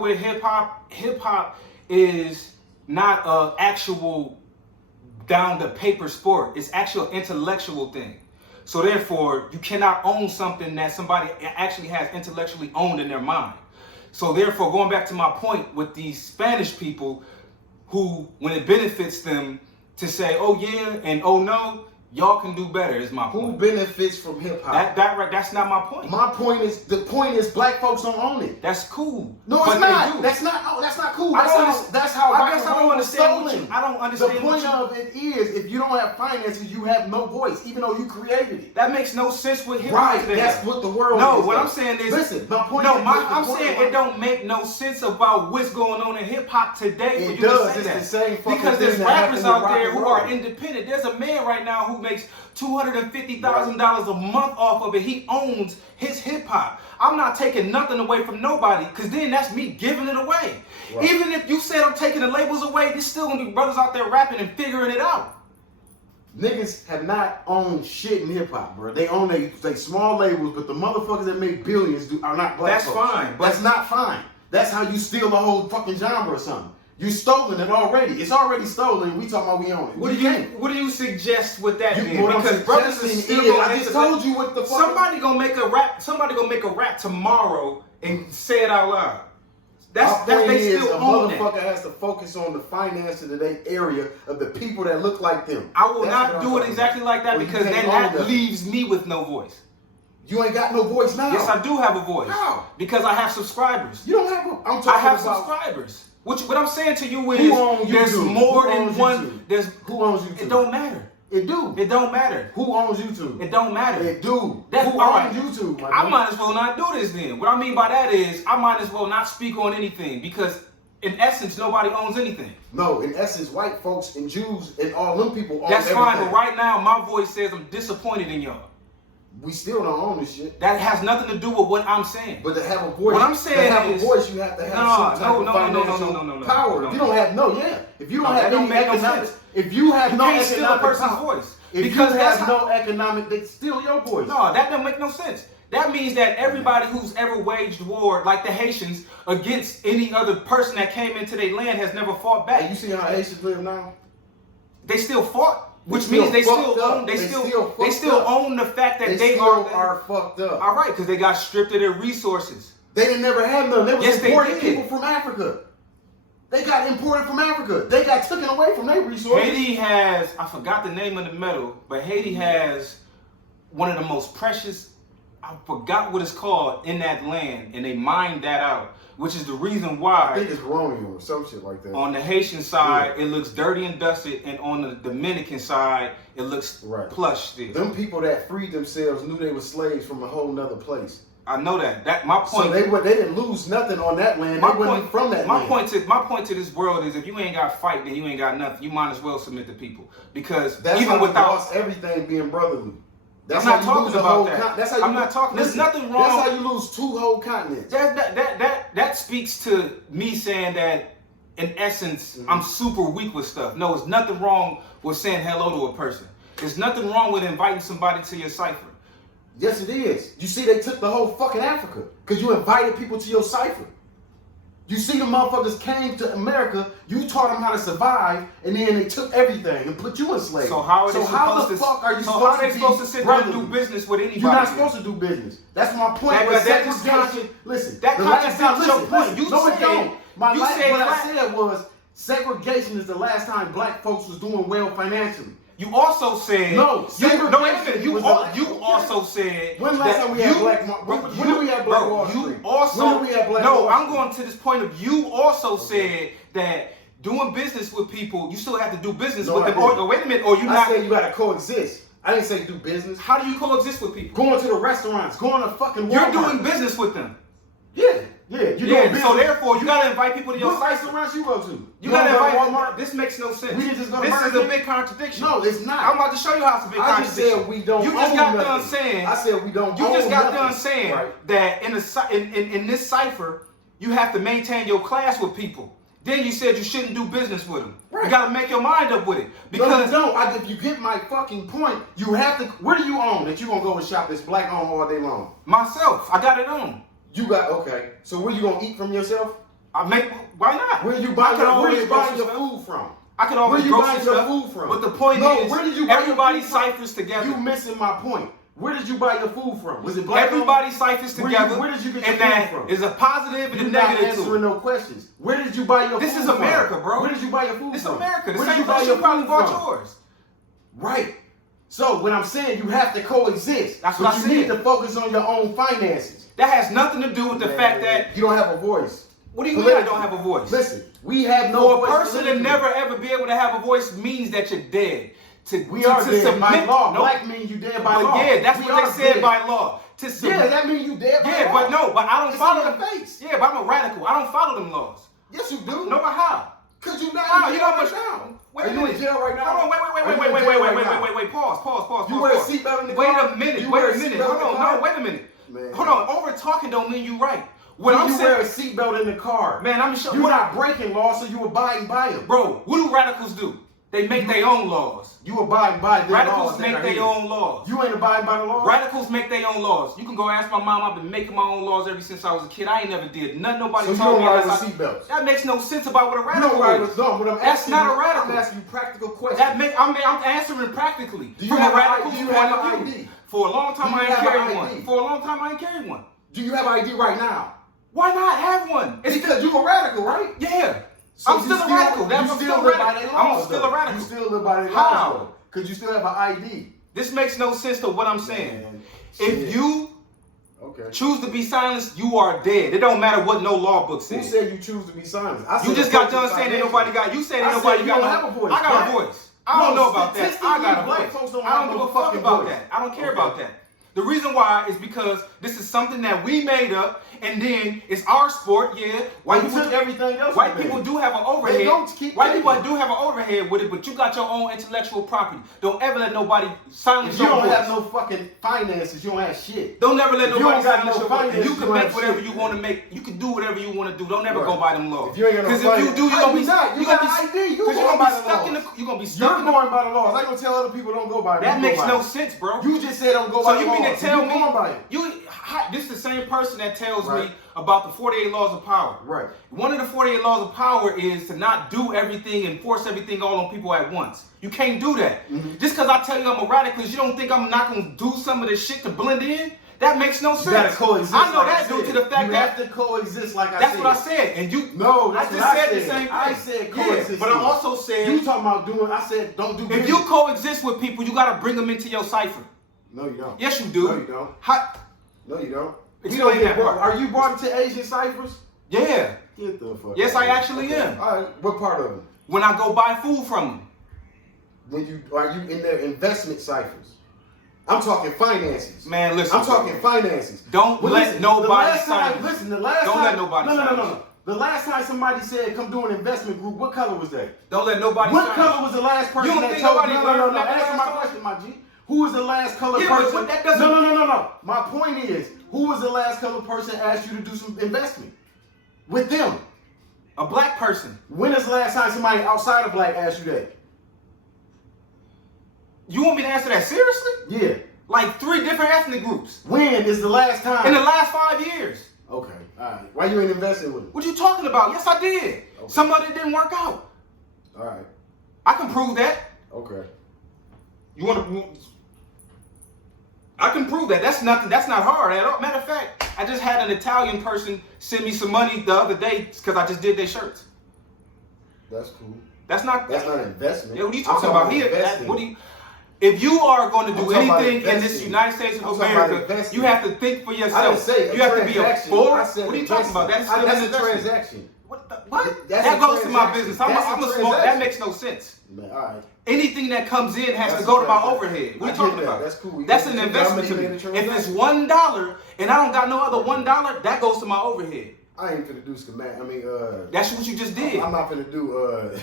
with hip hop is not an actual down to paper sport. It's actual intellectual thing. So therefore, you cannot own something that somebody actually has intellectually owned in their mind. So therefore, going back to my point with these Spanish people who, when it benefits them to say, oh yeah, and oh no, y'all can do better is my point. Who benefits from hip hop? That's not my point. My point is, the point is black folks don't own it. That's cool. No, it's not. That's not cool. That's how I guess I don't understand. I don't understand. The point of it is, if you don't have finances, you have no voice, even though you created it. That makes no sense with hip hop. Right. That's what the world is. No, what I'm saying is, listen, my point I'm saying it don't make no sense about what's going on in hip hop today. It does. It's the same fucking because there's thing rappers out there who are independent. There's a man right now who makes $250,000 a month off of it. He owns his hip hop. I'm not taking nothing away from nobody, because then that's me giving it away. Right. Even if you said I'm taking the labels away, there's still gonna be brothers out there rapping and figuring it out. Niggas have not owned shit in hip hop, bro. They own they small labels, but the motherfuckers that make billions are not black folks. That's fine. That's not fine. That's how you steal the whole fucking genre or something. You stolen it already. It's already stolen. We talking about we own it. What do you suggest with that? Because brothers is still. I just told you what the fuck. Somebody gonna make a rap. Somebody gonna make a rap tomorrow and say it out loud. That's they still own it. A motherfucker has to focus on the finances of their area of the people that look like them. I will not do it exactly like that, because then that leaves me with no voice. You ain't got no voice now. Yes, I do have a voice. How? Because I have subscribers. You don't have. I have subscribers. What I'm saying to you is, there's more than one. Who owns YouTube? It don't matter. It do. It don't matter. Who owns YouTube? It don't matter. It do. Who owns YouTube? I might as well not do this then. What I mean by that is, I might as well not speak on anything, because in essence, nobody owns anything. No, in essence, white folks and Jews and all them people own That's everything. fine, but right now, my voice says I'm disappointed in y'all. We still don't own this shit. That has nothing to do with what I'm saying. But to have a voice, what I'm saying to have a voice, you have to have some type of financial power. If you don't have if you don't have any economic, if you have no economic steal a person's voice. If you have no economic, they steal your voice. No, that don't make no sense. That means that everybody who's ever waged war, like the Haitians, against any other person that came into their land has never fought back. And you see how Haitians live now? They still fought. Which means they still own the fact that they are fucked up. All right, because they got stripped of their resources. They didn't never have none. They was importing people from Africa. They got imported from Africa. They got taken away from their resources. Haiti has, I forgot the name of the metal, but Haiti has one of the most precious, I forgot what it's called, in that land, and they mined that out. Which is the reason why I think it's Romeo or some shit like that. On the Haitian side, it looks dirty and dusted, and on the Dominican side, it looks plush still. Them people that freed themselves knew they were slaves from a whole nother place. I know that. My point. So they didn't lose nothing on that land. They wasn't from that land. My point to this world is, if you ain't got fight, then you ain't got nothing. You might as well submit to people, because that's even without lost everything being brotherly. I'm not talking about that. That's how I'm not talking. There's nothing wrong. That's how you lose 2 whole continents. That speaks to me saying that, in essence, I'm super weak with stuff. No, there's nothing wrong with saying hello to a person. There's nothing wrong with inviting somebody to your cipher. Yes, it is. You see, they took the whole fucking Africa because you invited people to your cipher. You see the motherfuckers came to America, you taught them how to survive, and then they took everything and put you in slavery. So how are they supposed to sit there and do business with anybody? You're not supposed to do business. That's my point. Listen, that contradicts your point. You said, what I said was segregation is the last time black folks was doing well financially. You also said You also said when last time we had black? When did we have black Wall Street? You also I'm going to this point of you also said that doing business with people, you still have to do business with them. Or wait a minute, or you not? I said you got to coexist. I didn't say do business. How do you coexist with people? Going to the restaurants, going to fucking Walmart. You're doing business with them. Yeah. So therefore, you gotta invite people to your what restaurants you go to? You gotta invite Walmart. This makes no sense. We didn't just go to This is a big contradiction. No, it's not. I'm about to show you how it's a big contradiction. I just said we don't. You just got done saying. I said we don't. You just got done saying that in this cipher, you have to maintain your class with people. Then you said you shouldn't do business with them. Right. You gotta make your mind up with it. Because if you get my fucking point, you have to. Where do you own that you gonna go and shop this black on all day long? Myself, I got it on. You got okay. So where you gonna eat from yourself? Why not? Where you buying your food from? I could always grow some stuff. Food from? But the point is, where did you buy everybody ciphers together. You missing my point. Where did you buy your food from? Was it black? Everybody ciphers together. Where did you get your food from? And that is a positive and a negative. You're not answering no questions. Where did you buy your food from? This is America, bro. Where did you buy your food from? This is America. Where did you buy your probably food bought from? yours. Right. So when I'm saying you have to coexist, that's what I said. You need to focus on your own finances. That has nothing to do with the fact that you don't have a voice. What do you mean I don't have a voice? Listen, we have no voice. For a person to never ever be able to have a voice means that you're dead. We are dead by law. Black means you dead by law. Yeah, that's what they said by law. Yeah, that means you dead by law. Yeah, but I don't follow the face. Yeah, but I'm a radical. I don't follow them laws. Yes, you do. No, but how? Cause you not how? You know right now. Wait a minute. Are you in jail right now? Hold on, wait. Pause. You wear a seatbelt in the car? Wait a minute. Hold on, wait a minute. Man. Hold on. Over talking don't mean you right. When you wear a seatbelt in the car, man, I'm sure you're not breaking laws, so you abiding by them. Bro, what do radicals do? They make their own laws. You abide by their laws. Radicals make their own laws. You ain't abiding by the laws? Radicals make their own laws. You can go ask my mom. I've been making my own laws ever since I was a kid. I ain't never did nothing. Nobody told me. So you don't ride with seatbelts? That makes no sense about what a radical is. You don't ride with them. That's not a radical. I'm asking you practical questions. I'm answering practically. Do you have a ID? For a long time, I ain't carried one. For a long time, I ain't carried one. Do you have ID right now? Why not have one? It's because you're a radical, right? Yeah. So I'm still a radical. I'm still a radical. I'm still a radical. You still live by their laws, because you still have an ID. This makes no sense to what I'm saying. Man, if you choose to be silenced, you are dead. It don't matter what no law book says. Who said you choose to be silenced? You just got done saying that nobody got. You said that nobody got. Have a voice. I got a voice. I don't know about that. I got a voice. I don't give a fuck about that. I don't care about that. The reason why is because this is something that we made up, and then it's our sport. Yeah, white people took everything else. White people do have an overhead. White people do have an overhead with it, but you got your own intellectual property. Don't ever let nobody silence your voice. You don't have no fucking finances. You don't have shit. Don't ever let nobody silence your voice. You can make whatever you want to make. You can do whatever you want to do. Don't ever go by them laws. Because if you do, you're gonna be stuck. You're gonna be stuck in the. You're gonna be stuck. You're going by the laws. I gonna tell other people don't go by them. That makes no sense, bro. You just said don't go by the laws. So you mean to tell me this is the same person that tells me about the 48 laws of power. Right. One of the 48 laws of power is to not do everything and force everything all on people at once. You can't do that. Mm-hmm. Just because I tell you I'm a radicalist, you don't think I'm not going to do some of this shit to blend in? That makes no sense. You gotta coexist. I know that due to the fact that you have to coexist, like I said. That's what I said. And you that's I just said the same thing. I said coexist. Yeah, but I also said you talking about doing. I said don't do. If business. you coexist with people, you gotta bring them into your cipher. No, you don't. Yes, you do. No, you don't. No, you don't. Explain that part. Are you brought into Asian ciphers? Yeah. Get the fuck. Yes, I actually am. All right. What part of them? When I go buy food from them. Are you in their investment ciphers? I'm talking finances. Man, listen. I'm talking finances. Don't let nobody sign. Listen, the last time. Don't let nobody sign. No. The last time somebody said come do an investment group, what color was that? Don't let nobody What color was the last person that told you? No. Answer my question, my G. Who was the last color person? No. My point is, who was the last color person asked you to do some investment with them? A black person. When is the last time somebody outside of black asked you that? You want me to answer that seriously? Yeah. Like 3 different ethnic groups. When is the last time? In the last 5 years. Okay, all right. Why you ain't investing with it? What you talking about? Yes, I did. Okay. Some of it didn't work out. All right. I can prove that. Okay. You want to? I can prove that. That's nothing. That's not hard at all. Matter of fact, I just had an Italian person send me some money the other day because I just did their shirts. That's cool. That's not an investment. Yeah, what are you talking about? If you are going to do anything in this United States of America, you have to think for yourself. I didn't say you have to be a forward. What are you talking about? That's a transaction. What? That goes to my business. I'm a small. That makes no sense. Man, all right. Anything that comes in has to go to my overhead. What are you talking about? That's cool. That's an investment to me. If it's $1 and I don't got no other $1, that goes to my overhead. I ain't finna do schematic. That's what you just did. I'm not finna do.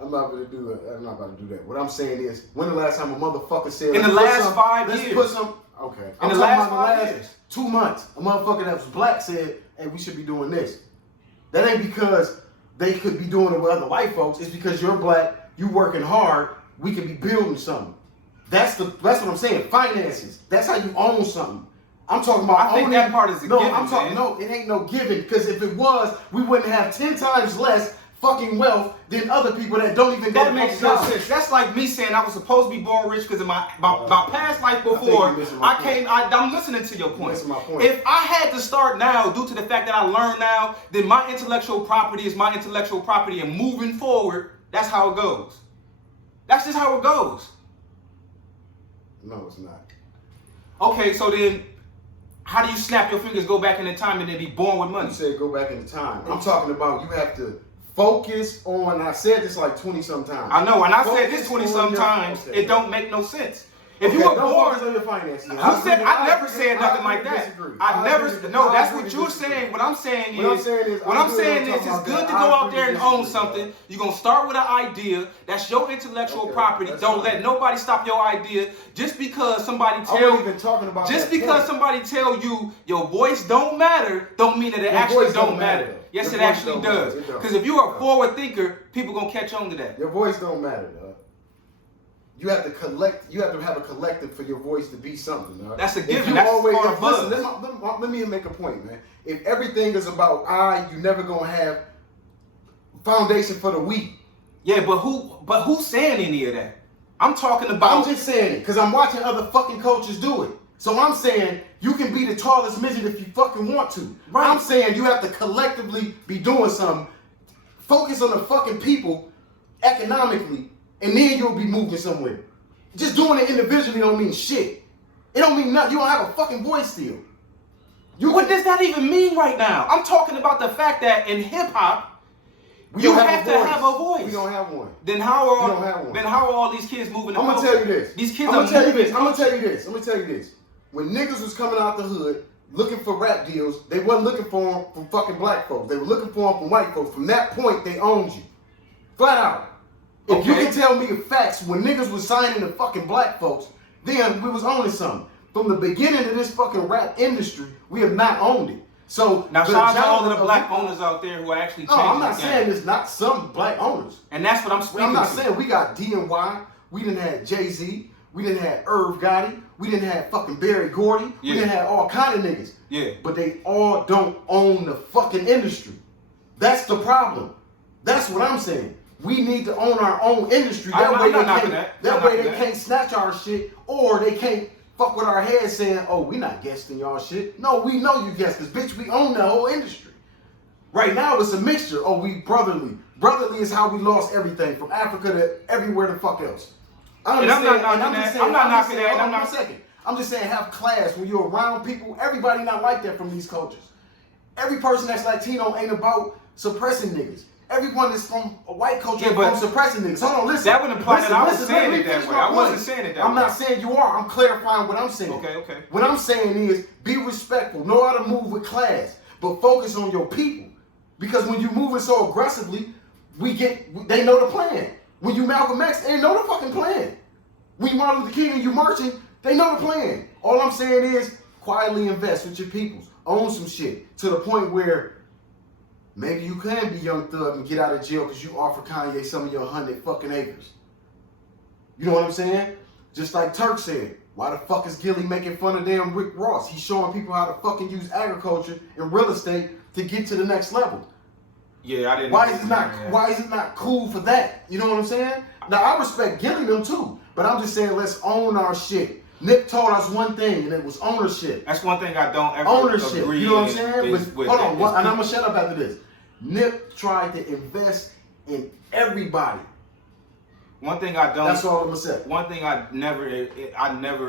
I'm not about to do that. What I'm saying is, when the last time a motherfucker said in the last 5 years? Let's put some. Okay. In the last 5 years, 2 months, a motherfucker that was black said, "Hey, we should be doing this." That ain't because they could be doing it with other white folks. It's because you're black, you working hard. We could be building something. That's what I'm saying. Finances. That's how you own something. I'm talking about. I think that part is a given. I'm talking. No, it ain't no given. Because if it was, we wouldn't have 10 times less fucking wealth than other people that don't even go to That makes no sense. That's like me saying I was supposed to be born rich because of my past life before I'm listening to your point. If I had to start now due to the fact that I learned now, then my intellectual property is my intellectual property, and moving forward, that's how it goes. That's just how it goes. No, it's not. Okay, so then how do you snap your fingers, go back in the time, and then be born with money? You said go back in the time. I'm talking about you have to focus on, I said this like 20 sometimes. I know, and I said this 20 sometimes, it don't make no sense. If you were born, on your finances. I never said nothing like that. That's what you're saying. What I'm saying is it's good to go out there and own something. You're going to start with an idea. That's your intellectual property. Don't let nobody stop your idea. Just because somebody tell you your voice don't matter, don't mean that it actually don't matter. Yes, it actually does. Because if you're a forward thinker, people going to catch on to that. Your voice don't matter, dog. You have to collect. You have to have a collective for your voice to be something. Dog. That's a given. Listen, let me make a point, man. If everything is about you're never gonna have foundation for the weak. Yeah, but who's saying any of that? I'm talking about. I'm just saying it because I'm watching other fucking coaches do it. So I'm saying you can be the tallest midget if you fucking want to. Right. I'm saying you have to collectively be doing something. Focus on the fucking people economically. And then you'll be moving somewhere. Just doing it individually don't mean shit. It don't mean nothing. You don't have a fucking voice still. What does that even mean right now? I'm talking about the fact that in hip hop, you have to have a voice. We don't have one. Then how are all these kids moving? I'm gonna tell you this. These kids I'm gonna tell you this. When niggas was coming out the hood looking for rap deals, they wasn't looking for them from fucking black folks. They were looking for them from white folks. From that point, they owned you. Flat out. If you can tell me the facts, when niggas was signing to fucking black folks, then we was owning something. From the beginning of this fucking rap industry, we have not owned it. So now shout out to all of the black owners out there who are actually changing. I'm not saying there's not some black owners. And that's what I'm speaking I'm not saying we got D&Y, we didn't have Jay-Z, we didn't have Irv Gotti, we didn't have fucking Barry Gordy, we didn't have all kind of niggas. Yeah. But they all don't own the fucking industry. That's the problem. That's what I'm saying. We need to own our own industry. That way they can't snatch our shit, or they can't fuck with our heads saying, "Oh, we not guesting y'all shit." No, we know you guess, because bitch, we own the whole industry. Right now it's a mixture. Oh, we brotherly. Brotherly is how we lost everything from Africa to everywhere the fuck else. I'm not knocking that. I'm just saying have class when you're around people. Everybody not like that from these cultures. Every person that's Latino ain't about suppressing niggas. Everyone that's from a white culture is from suppressing niggas. Hold on, listen. That would imply that I was saying it that way. I wasn't saying it that way. I'm not saying you are. I'm clarifying what I'm saying. Okay. What I'm saying is be respectful. Know how to move with class. But focus on your people. Because when you're moving so aggressively, they know the plan. When you Malcolm X, they know the fucking plan. When you Martin Luther King and you marching, they know the plan. All I'm saying is quietly invest with your peoples. Own some shit to the point where maybe you can be Young Thug and get out of jail because you offer Kanye some of your 100 fucking acres. You know what I'm saying? Just like Turk said, Why the fuck is Gilly making fun of damn Rick Ross? He's showing people how to fucking use agriculture and real estate to get to the next level. Yeah, I didn't. Why is it not cool for that? You know what I'm saying? Now I respect Gilly them too, but I'm just saying let's own our shit. Nick told us one thing, and it was ownership. That's one thing I don't ever ownership. agree. You know what I'm saying? With hold on, and I'm gonna shut up after this. Nip tried to invest in everybody. One thing I don't. That's all I'm gonna say. One thing I never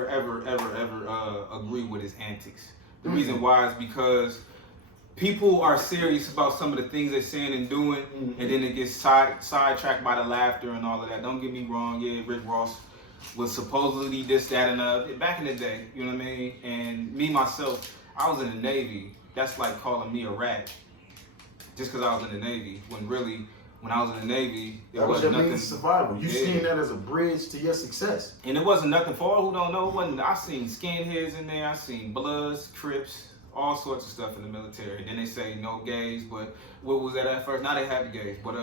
ever agree with is antics. The reason why is because people are serious about some of the things they're saying and doing, and then it gets sidetracked by the laughter and all of that. Don't get me wrong. Yeah, Rick Ross was supposedly this, that, and back in the day. You know what I mean? And me myself, I was in the Navy. That's like calling me a rat just because I was in the Navy. When really, when I was in the Navy, that was your means of survival. You seen that as a bridge to your success. And it wasn't nothing for all who don't know. It wasn't. I seen skinheads in there. I seen Bloods, Crips, all sorts of stuff in the military. And then they say no gays, but what was that at first? Now they have the gays, but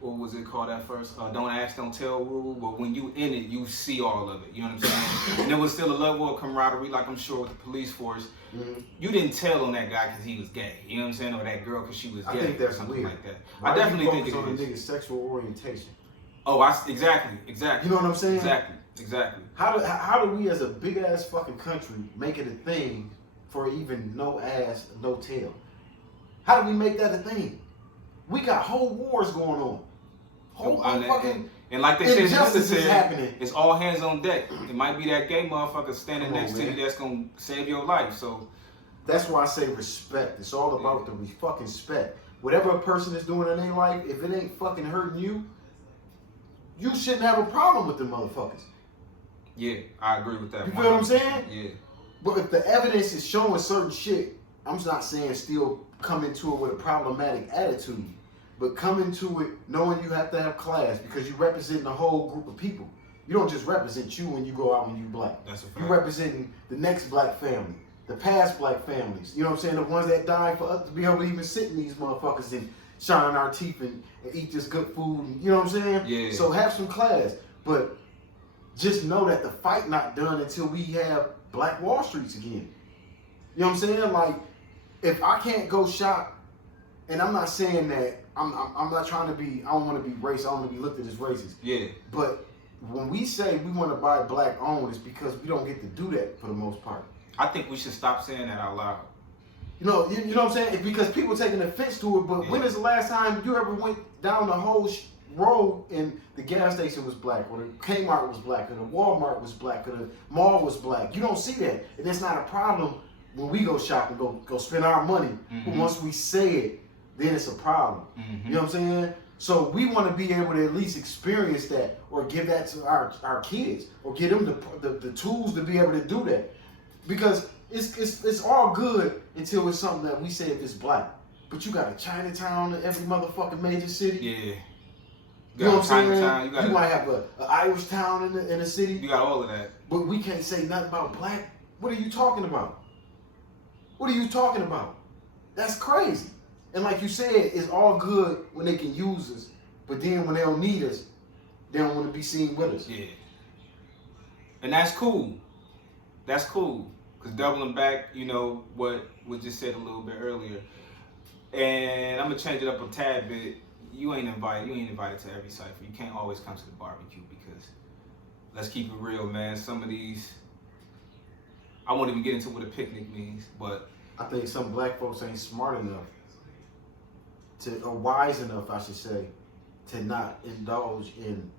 what was it called at first? Don't ask, don't tell rule. But when you in it, you see all of it. You know what I'm saying? And there was still a level of camaraderie, like I'm sure with the police force. You didn't tell on that guy because he was gay. You know what I'm saying? Or that girl because she was gay. I think that's something weird. Like that. Why I definitely think it on is. a nigga's sexual orientation. Oh, exactly. You know what I'm saying? Exactly. How do we as a big ass fucking country make it a thing for even no ass, no tail? How do we make that a thing? We got whole wars going on. And like they said, injustice is happening. It's all hands on deck. It might be that gay motherfucker standing next to you that's gonna save your life. So that's why I say respect. It's all about the fucking respect. Whatever a person is doing in their life, if it ain't fucking hurting you, you shouldn't have a problem with them motherfuckers. Yeah, I agree with that. You feel what I'm saying? Yeah. But if the evidence is showing certain shit, I'm not saying still come into it with a problematic attitude. But come into it knowing you have to have class because you represent a whole group of people. You don't just represent you when you go out when you black. That's a fact. You representing the next black family, the past black families. You know what I'm saying? The ones that died for us to be able to even sit in these motherfuckers and shine our teeth and eat this good food. And, you know what I'm saying? Yeah. So have some class. But just know that the fight not done until we have Black Wall Streets again. You know what I'm saying? Like, if I can't go shop, and I'm not saying that, I'm not trying to be, I don't want to be racist, I don't want to be looked at as racist. Yeah. But when we say we want to buy black owned, it's because we don't get to do that for the most part. I think we should stop saying that out loud. You know what I'm saying? It's because people taking offense to it, but when is the last time you ever went down the whole road and the gas station was black, or the Kmart was black, or the Walmart was black, or the mall was black? You don't see that. And that's not a problem when we go shopping, go spend our money. But once we say it, then it's a problem. You know what I'm saying? So we want to be able to at least experience that, or give that to our kids, or give them the tools to be able to do that. Because it's all good until it's something that we say if it's black. But you got a Chinatown in every motherfucking major city. Yeah. You know what I'm saying? You might have an Irish town in the city. You got all of that. But we can't say nothing about black. What are you talking about? What are you talking about? That's crazy. And like you said, it's all good when they can use us, but then when they don't need us, they don't want to be seen with us. Yeah. And that's cool. That's cool. Because doubling back, you know, what was just said a little bit earlier. And I'm going to change it up a tad bit. You ain't invited to every cipher. You can't always come to the barbecue because, let's keep it real, man. Some of these, I won't even get into what a picnic means, but I think some black folks ain't smart enough or wise enough, I should say, to not indulge in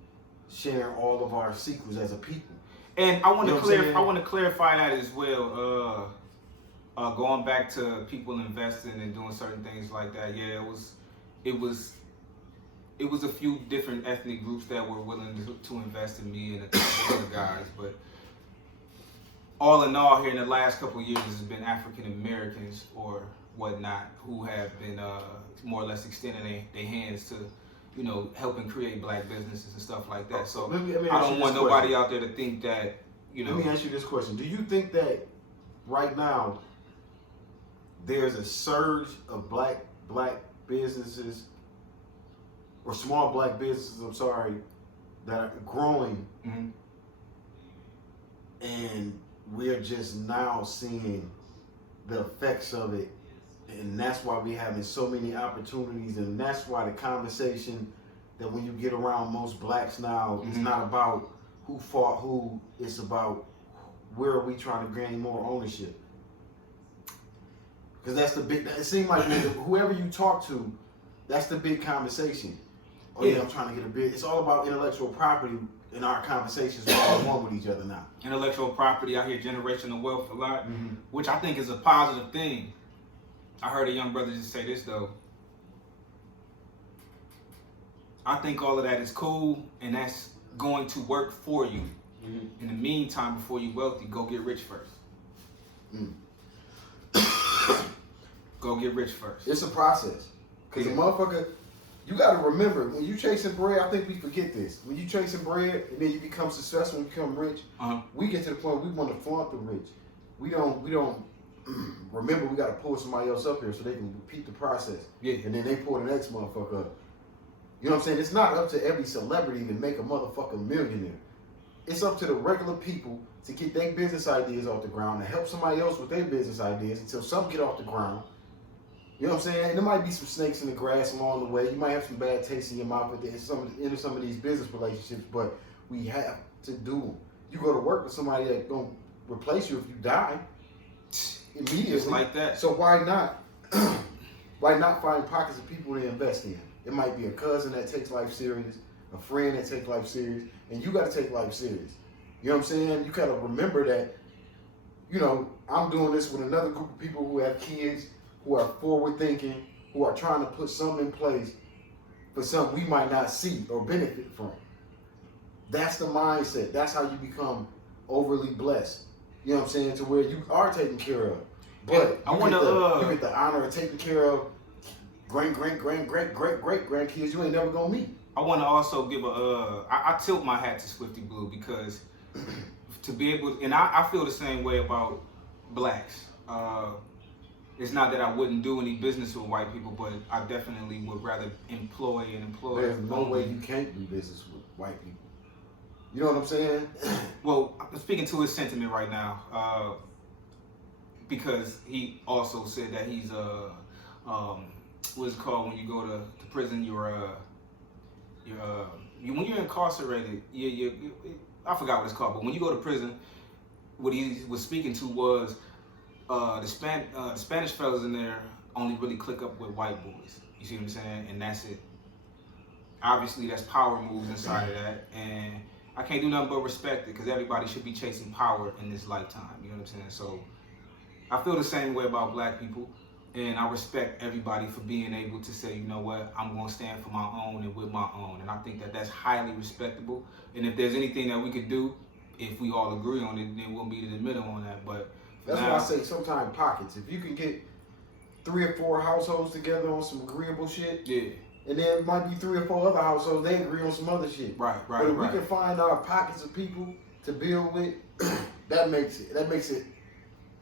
sharing all of our secrets as a people. And I want to clarify that as well. Going back to people investing and doing certain things like that. Yeah, it was a few different ethnic groups that were willing to invest in me and a couple other guys, but all in all, here in the last couple of years, has been African Americans or whatnot who have been more or less extending their hands to, you know, helping create black businesses and stuff like that. So let me I don't want nobody out there to think that, you know. Let me ask you this question: do you think that right now there's a surge of black businesses or small black businesses? I'm sorry, that are growing and we're just now seeing the effects of it, and that's why we're having so many opportunities, and that's why the conversation that when you get around most blacks now, it's not about who fought who, it's about where are we trying to gain more ownership. Because that's the big, it seems like whoever you talk to, that's the big conversation. Oh yeah, I'm trying to get a bid. It's all about intellectual property in our conversations. We're all one with each other now. Intellectual property, I hear generational wealth a lot, which I think is a positive thing. I heard a young brother just say this though. I think all of that is cool, and that's going to work for you. In the meantime, before you're wealthy, go get rich first. Go get rich first. It's a process. Because the motherfucker, you got to remember, when you chasing bread, I think we forget this. When you chasing bread and then you become successful and become rich, we get to the point we want to flaunt the rich. We don't remember we got to pull somebody else up here so they can repeat the process. And then they pull the next motherfucker up. You know what I'm saying? It's not up to every celebrity to make a motherfucking millionaire. It's up to the regular people to get their business ideas off the ground and help somebody else with their business ideas until some get off the ground. You know what I'm saying? And there might be some snakes in the grass along the way. You might have some bad taste in your mouth into some of these business relationships, but we have to do them. You go to work with somebody that gonna replace you if you die immediately. Just like that. So why not? Why not find pockets of people to invest in? It might be a cousin that takes life serious, a friend that takes life serious, and you got to take life serious. You know what I'm saying? You got to remember that, you know, I'm doing this with another group of people who have kids, who are forward thinking, who are trying to put something in place for something we might not see or benefit from. That's the mindset. That's how you become overly blessed. You know what I'm saying? To where you are taken care of. But you get the honor of taking care of great grandkids you ain't never gonna meet. I want to also give I tilt my hat to Swifty Blue because to be able, and I feel the same way about blacks. It's not that I wouldn't do any business with white people, but I definitely would rather employ. There's no way you can't do business with white people. You know what I'm saying? Well, I'm speaking to his sentiment right now because he also said that he's what's it called when you go to prison? When you're incarcerated, I forgot what it's called, but when you go to prison, what he was speaking to was the Spanish fellas in there only really click up with white boys. You see what I'm saying? And that's it. Obviously, that's power moves inside of that, and I can't do nothing but respect it because everybody should be chasing power in this lifetime. You know what I'm saying? So I feel the same way about black people. And I respect everybody for being able to say, you know what, I'm going to stand for my own and with my own. And I think that that's highly respectable. And if there's anything that we could do, if we all agree on it, then we'll meet in the middle on that. But that's why I say sometimes pockets. If you can get 3 or 4 households together on some agreeable shit, and then it might be 3 or 4 other households, they agree on some other shit. Right. But if we can find our pockets of people to build with,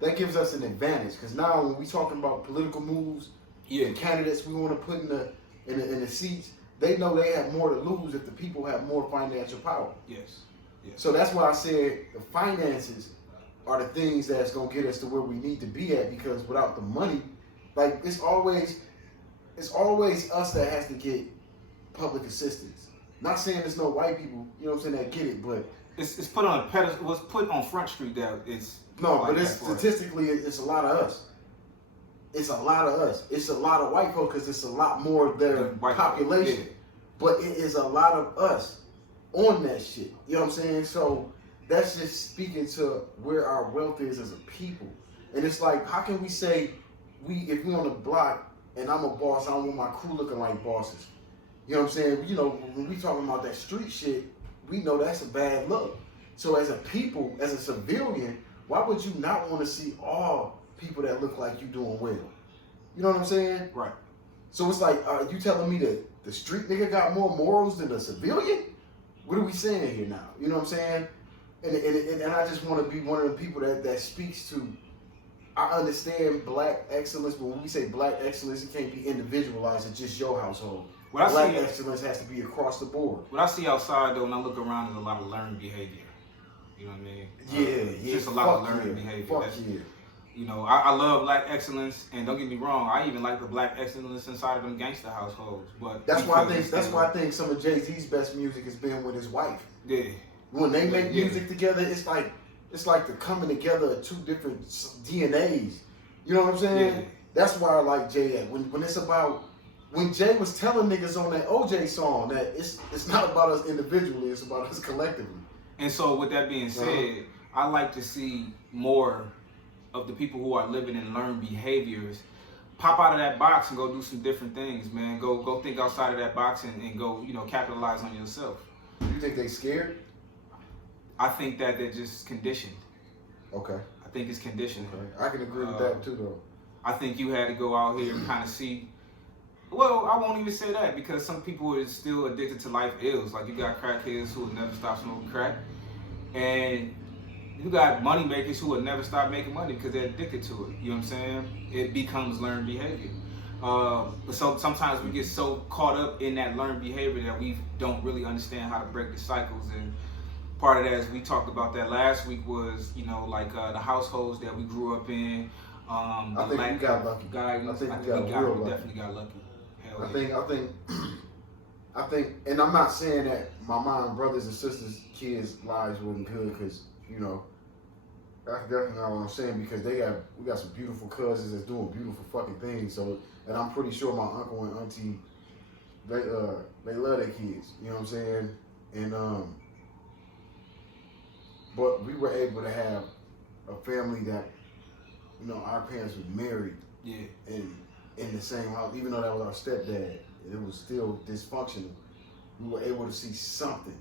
that gives us an advantage, because now when we talking about political moves, the candidates we want to put in the seats, they know they have more to lose if the people have more financial power. Yes. So that's why I said the finances are the things that's gonna get us to where we need to be at, because without the money, like it's always us that has to get public assistance. Not saying there's no white people, you know what I'm saying, that get it, but it's put on a pedestal. It was put on Front Street that it's. No, but it's statistically, it's a lot of us. It's a lot of us. It's a lot of white folks because it's a lot more of their population. But it is a lot of us on that shit. You know what I'm saying? So that's just speaking to where our wealth is as a people. And it's like, how can we say if we on the block and I'm a boss, I don't want my crew looking like bosses. You know what I'm saying? You know, when we talking about that street shit, we know that's a bad look. So as a people, as a civilian, why would you not want to see all people that look like you doing well? You know what I'm saying? Right. So it's like, you telling me that the street nigga got more morals than the civilian? What are we saying here now? You know what I'm saying? And I just want to be one of the people that speaks to, I understand black excellence, but when we say black excellence, it can't be individualized at just your household. Black excellence has to be across the board. What I see outside, though, when I look around, is a lot of learned behavior. You know what I mean? Yeah. Just a lot of learned behavior. Fuck yeah. You know, I love black excellence, and don't get me wrong, I even like the black excellence inside of them gangster households. But that's why I think some of Jay-Z's best music has been with his wife. Yeah. When they make music together, it's like the coming together of two different DNAs. You know what I'm saying? Yeah. That's why I like Jay. When it's about when Jay was telling niggas on that OJ song that it's not about us individually, it's about us collectively. And so with that being said, I like to see more of the people who are living and learned behaviors pop out of that box and go do some different things, man. Go think outside of that box and go, you know, capitalize on yourself. You think they scared? I think that they're just conditioned. Okay. I think it's conditioning. Okay. I can agree with that too, though. I think you had to go out here and kind of see. Well, I won't even say that because some people are still addicted to life ills. Like you got crackheads who will never stop smoking crack, and you got money makers who will never stop making money because they're addicted to it. You know what I'm saying? It becomes learned behavior. So sometimes we get so caught up in that learned behavior that we don't really understand how to break the cycles. And part of that, as we talked about that last week, was, you know, like the households that we grew up in. I think we got lucky. Guidance. I think we definitely got lucky. I think, and I'm not saying that my mom, brothers and sisters, kids' lives wasn't good, because, you know, that's definitely not what I'm saying, because we got some beautiful cousins that's doing beautiful fucking things. So, and I'm pretty sure my uncle and auntie, they love their kids. You know what I'm saying? And but we were able to have a family that, you know, our parents were married. Yeah. And in the same house, even though that was our stepdad, it was still dysfunctional. We were able to see something.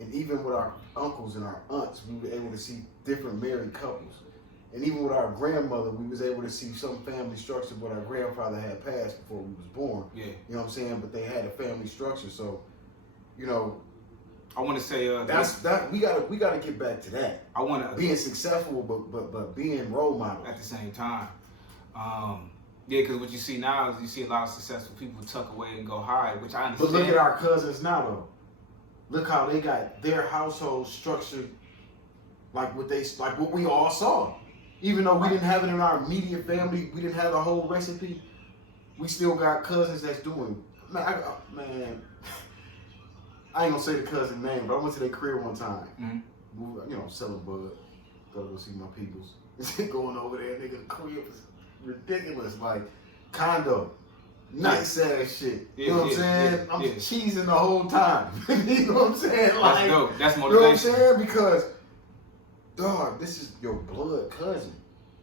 And even with our uncles and our aunts, we were able to see different married couples. And even with our grandmother, we was able to see some family structure, but our grandfather had passed before we was born. Yeah. You know what I'm saying? But they had a family structure. So, you know, I want to say we gotta get back to that. I want to being successful, but being role models at the same time. Yeah, because what you see now is you see a lot of successful people tuck away and go hide, which I understand. But look at our cousins now, though. Look how they got their household structured like what we all saw. Even though we didn't have it in our immediate family, we didn't have the whole recipe, we still got cousins that's doing. Man, I ain't gonna say the cousin name, but I went to their crib one time. Mm-hmm. You know, selling bud. Thought to go see my peoples. Going over there, nigga, the crib was ridiculous. Like, condo. Nice ass shit. Yeah, you know what I'm saying? I'm cheesing the whole time. You know what I'm saying? Like, that's dope. That's motivation. You know what I'm saying? Because, dog, this is your blood cousin.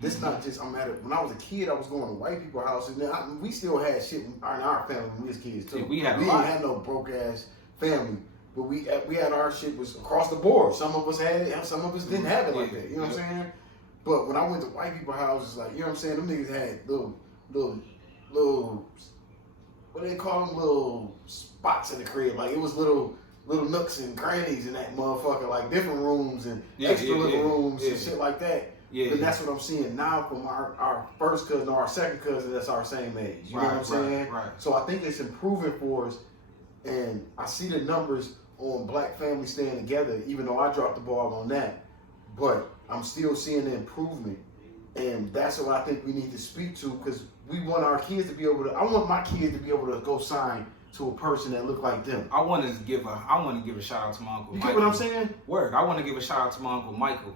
This not just, when I was a kid, I was going to white people's houses. And we still had shit in our family when we was kids, too. Yeah, we didn't have no broke ass family. But we had our shit was across the board. Some of us had it, some of us didn't have it like that. You know what I'm saying? But when I went to white people's houses, like, you know what I'm saying? Them niggas had little, what do they call them? Little spots in the crib. Like, it was little nooks and crannies in that motherfucker, like different rooms and extra little rooms and shit like that. Yeah. And that's what I'm seeing now from our first cousin or our second cousin that's our same age. You know what I'm saying? Right. So I think it's improving for us. And I see the numbers on black families staying together, even though I dropped the ball on that. But I'm still seeing the improvement. And that's what I think we need to speak to, because we want our kids to be able to, I want my kids to be able to go sign to a person that look like them. I want to give a shout out to my uncle. You get what I'm saying? Word. I want to give a shout out to my uncle Michael,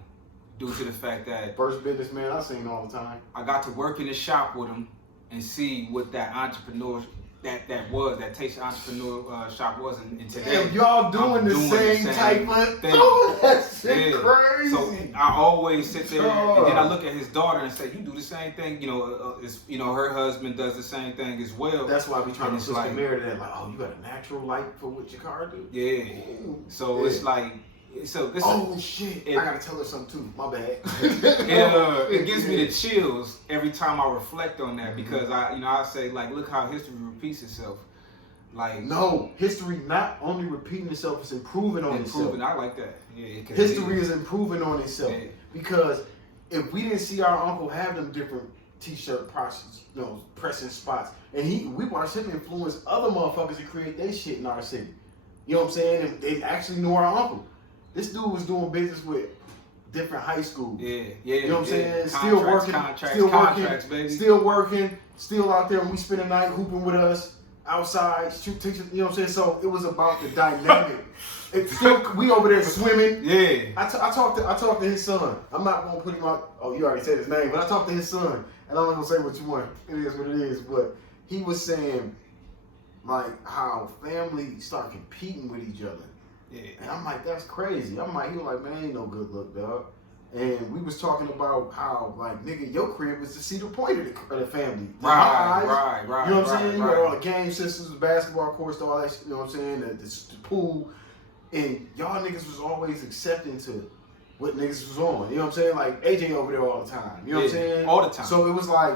due to the fact that first businessman I seen all the time. I got to work in the shop with him and see what that entrepreneur that taste entrepreneur shop was, and today y'all doing the same type of thing. Oh, that shit crazy. So I always sit there and then I look at his daughter and say, "You do the same thing." You know, her husband does the same thing as well. That's why we trying to push the mirror to that. Like, oh, you got a natural light for what your car do. Yeah. So it's like. So shit! I gotta tell her something too. My bad. It gives me the chills every time I reflect on that, because I say, like, look how history repeats itself. Like, no, history not only repeating itself, it's improving on itself. I like that. Yeah, history is improving on itself, because if we didn't see our uncle have them different t-shirt process, pressing spots, and we watched him influence other motherfuckers to create their shit in our city. You know what I'm saying? And they actually knew our uncle. This dude was doing business with different high schools. Yeah. You know what I'm saying? Contracts, baby. Still working, still out there. And we spend the night hooping with us outside, shoot teachers. You know what I'm saying? So it was about the dynamic. We over there swimming. Yeah. I talked to his son. I'm not gonna put him out. Oh, you already said his name, but I talked to his son, and I'm not gonna say what you want. It is what it is. But he was saying like how families start competing with each other. Yeah. And I'm like, that's crazy. I'm like, he was like, man, ain't no good look, dog. And we was talking about how, like, nigga, your crib was the cedar point of the family. Right. You know what I'm saying? You got all the game systems, the basketball courts, all that shit, you know what I'm saying? The pool. And y'all niggas was always accepting to what niggas was on. You know what I'm saying? Like, AJ over there all the time. You know what I'm saying? All the time. So it was like,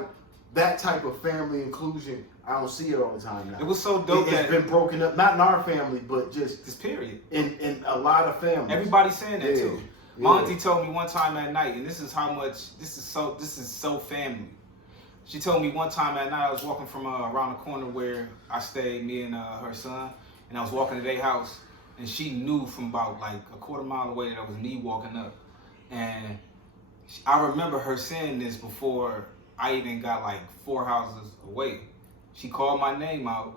that type of family inclusion, I don't see it all the time now. It was so dope It's been broken up, not in our family, but just this period. In a lot of families. Everybody's saying that too. Monty told me one time at night, and this is how much this is so family. She told me one time at night I was walking from around the corner where I stayed, me and her son, and I was walking to their house, and she knew from about like a quarter mile away that it was me walking up, and I remember her saying this before I even got like 4 houses away. She called my name out,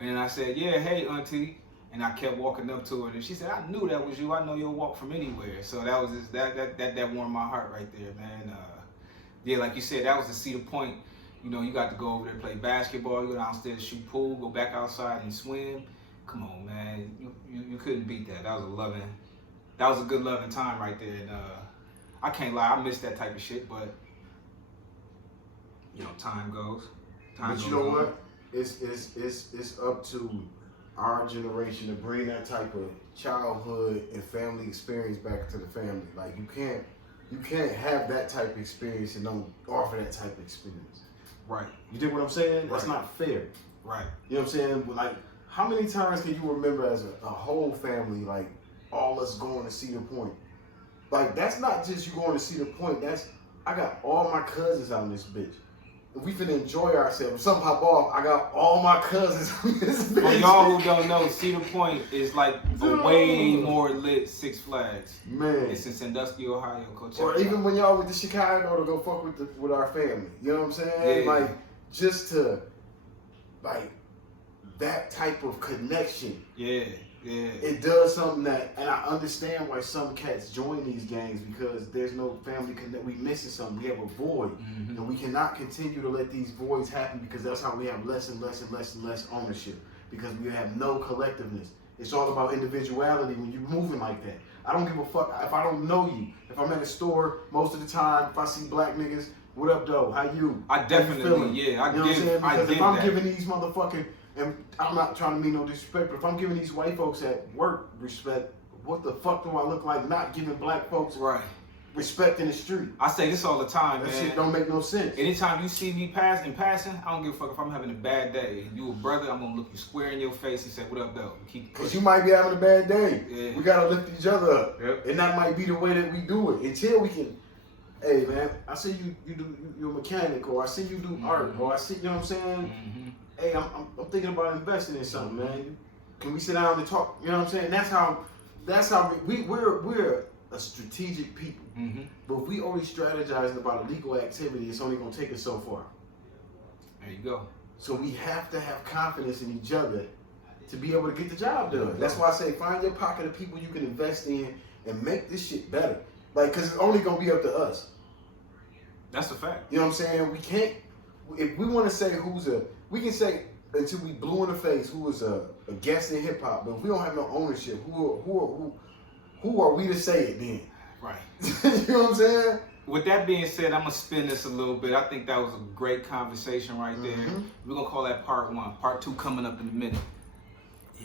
and I said, yeah, hey, auntie. And I kept walking up to her, and she said, I knew that was you. I know you'll walk from anywhere. So that was just, that warmed my heart right there, man. Yeah, like you said, that was the Cedar Point. You know, you got to go over there, play basketball, you go downstairs, shoot pool, go back outside and swim. Come on, man. You couldn't beat that. That was a good loving time right there. And I can't lie, I miss that type of shit, but you know, time goes. But you know what? It's up to our generation to bring that type of childhood and family experience back to the family. Like you can't have that type of experience and don't offer that type of experience. Right. You dig what I'm saying? Right. That's not fair. Right. You know what I'm saying? Like, how many times can you remember as a whole family, like all us going to Cedar Point? Like that's not just you going to Cedar Point. I got all my cousins out in this bitch. We finna enjoy ourselves. If something pop off, I got all my cousins. For y'all who don't know, Cedar Point is like a way more lit Six Flags. Man, it's in Sandusky, Ohio. Or even when y'all went to Chicago to go fuck with our family. You know what I'm saying? Yeah. Like just to like that type of connection. Yeah. Yeah. It does something that, and I understand why some cats join these gangs because there's no family connect. We missing something. We have a void, and we cannot continue to let these voids happen because that's how we have less and less and less and less ownership because we have no collectiveness. It's all about individuality when you're moving like that. I don't give a fuck if I don't know you. If I'm at a store, most of the time, if I see black niggas, what up, though? How you? I definitely, yeah. I because if I'm giving these motherfucking, and I'm not trying to mean no disrespect, but if I'm giving these white folks at work respect, what the fuck do I look like not giving black folks respect in the street? I say this all the time, that man. Shit don't make no sense. Anytime you see me passing, I don't give a fuck if I'm having a bad day. If you a brother, I'm gonna look you square in your face and say, what up, though? Because you might be having a bad day. Yeah. We gotta lift each other up. Yep. And that might be the way that we do it. Until we can, hey man, I see you're a mechanic, or I see you do art, or I see, you know what I'm saying? Hey, I'm thinking about investing in something, man. Can we sit down and talk? You know what I'm saying? That's how we're a strategic people. But if we only strategizing about illegal activity, it's only gonna take us so far. There you go. So we have to have confidence in each other to be able to get the job done. That's why I say find your pocket of people you can invest in and make this shit better. Like, cause it's only gonna be up to us. That's a fact. You know what I'm saying? We can't. If we want to say we can say until we blue in the face who is a guest in hip hop, but if we don't have no ownership, who are we to say it then? Right. You know what I'm saying? With that being said, I'm gonna spin this a little bit. I think that was a great conversation right there. We're gonna call that part 1. Part 2 coming up in a minute.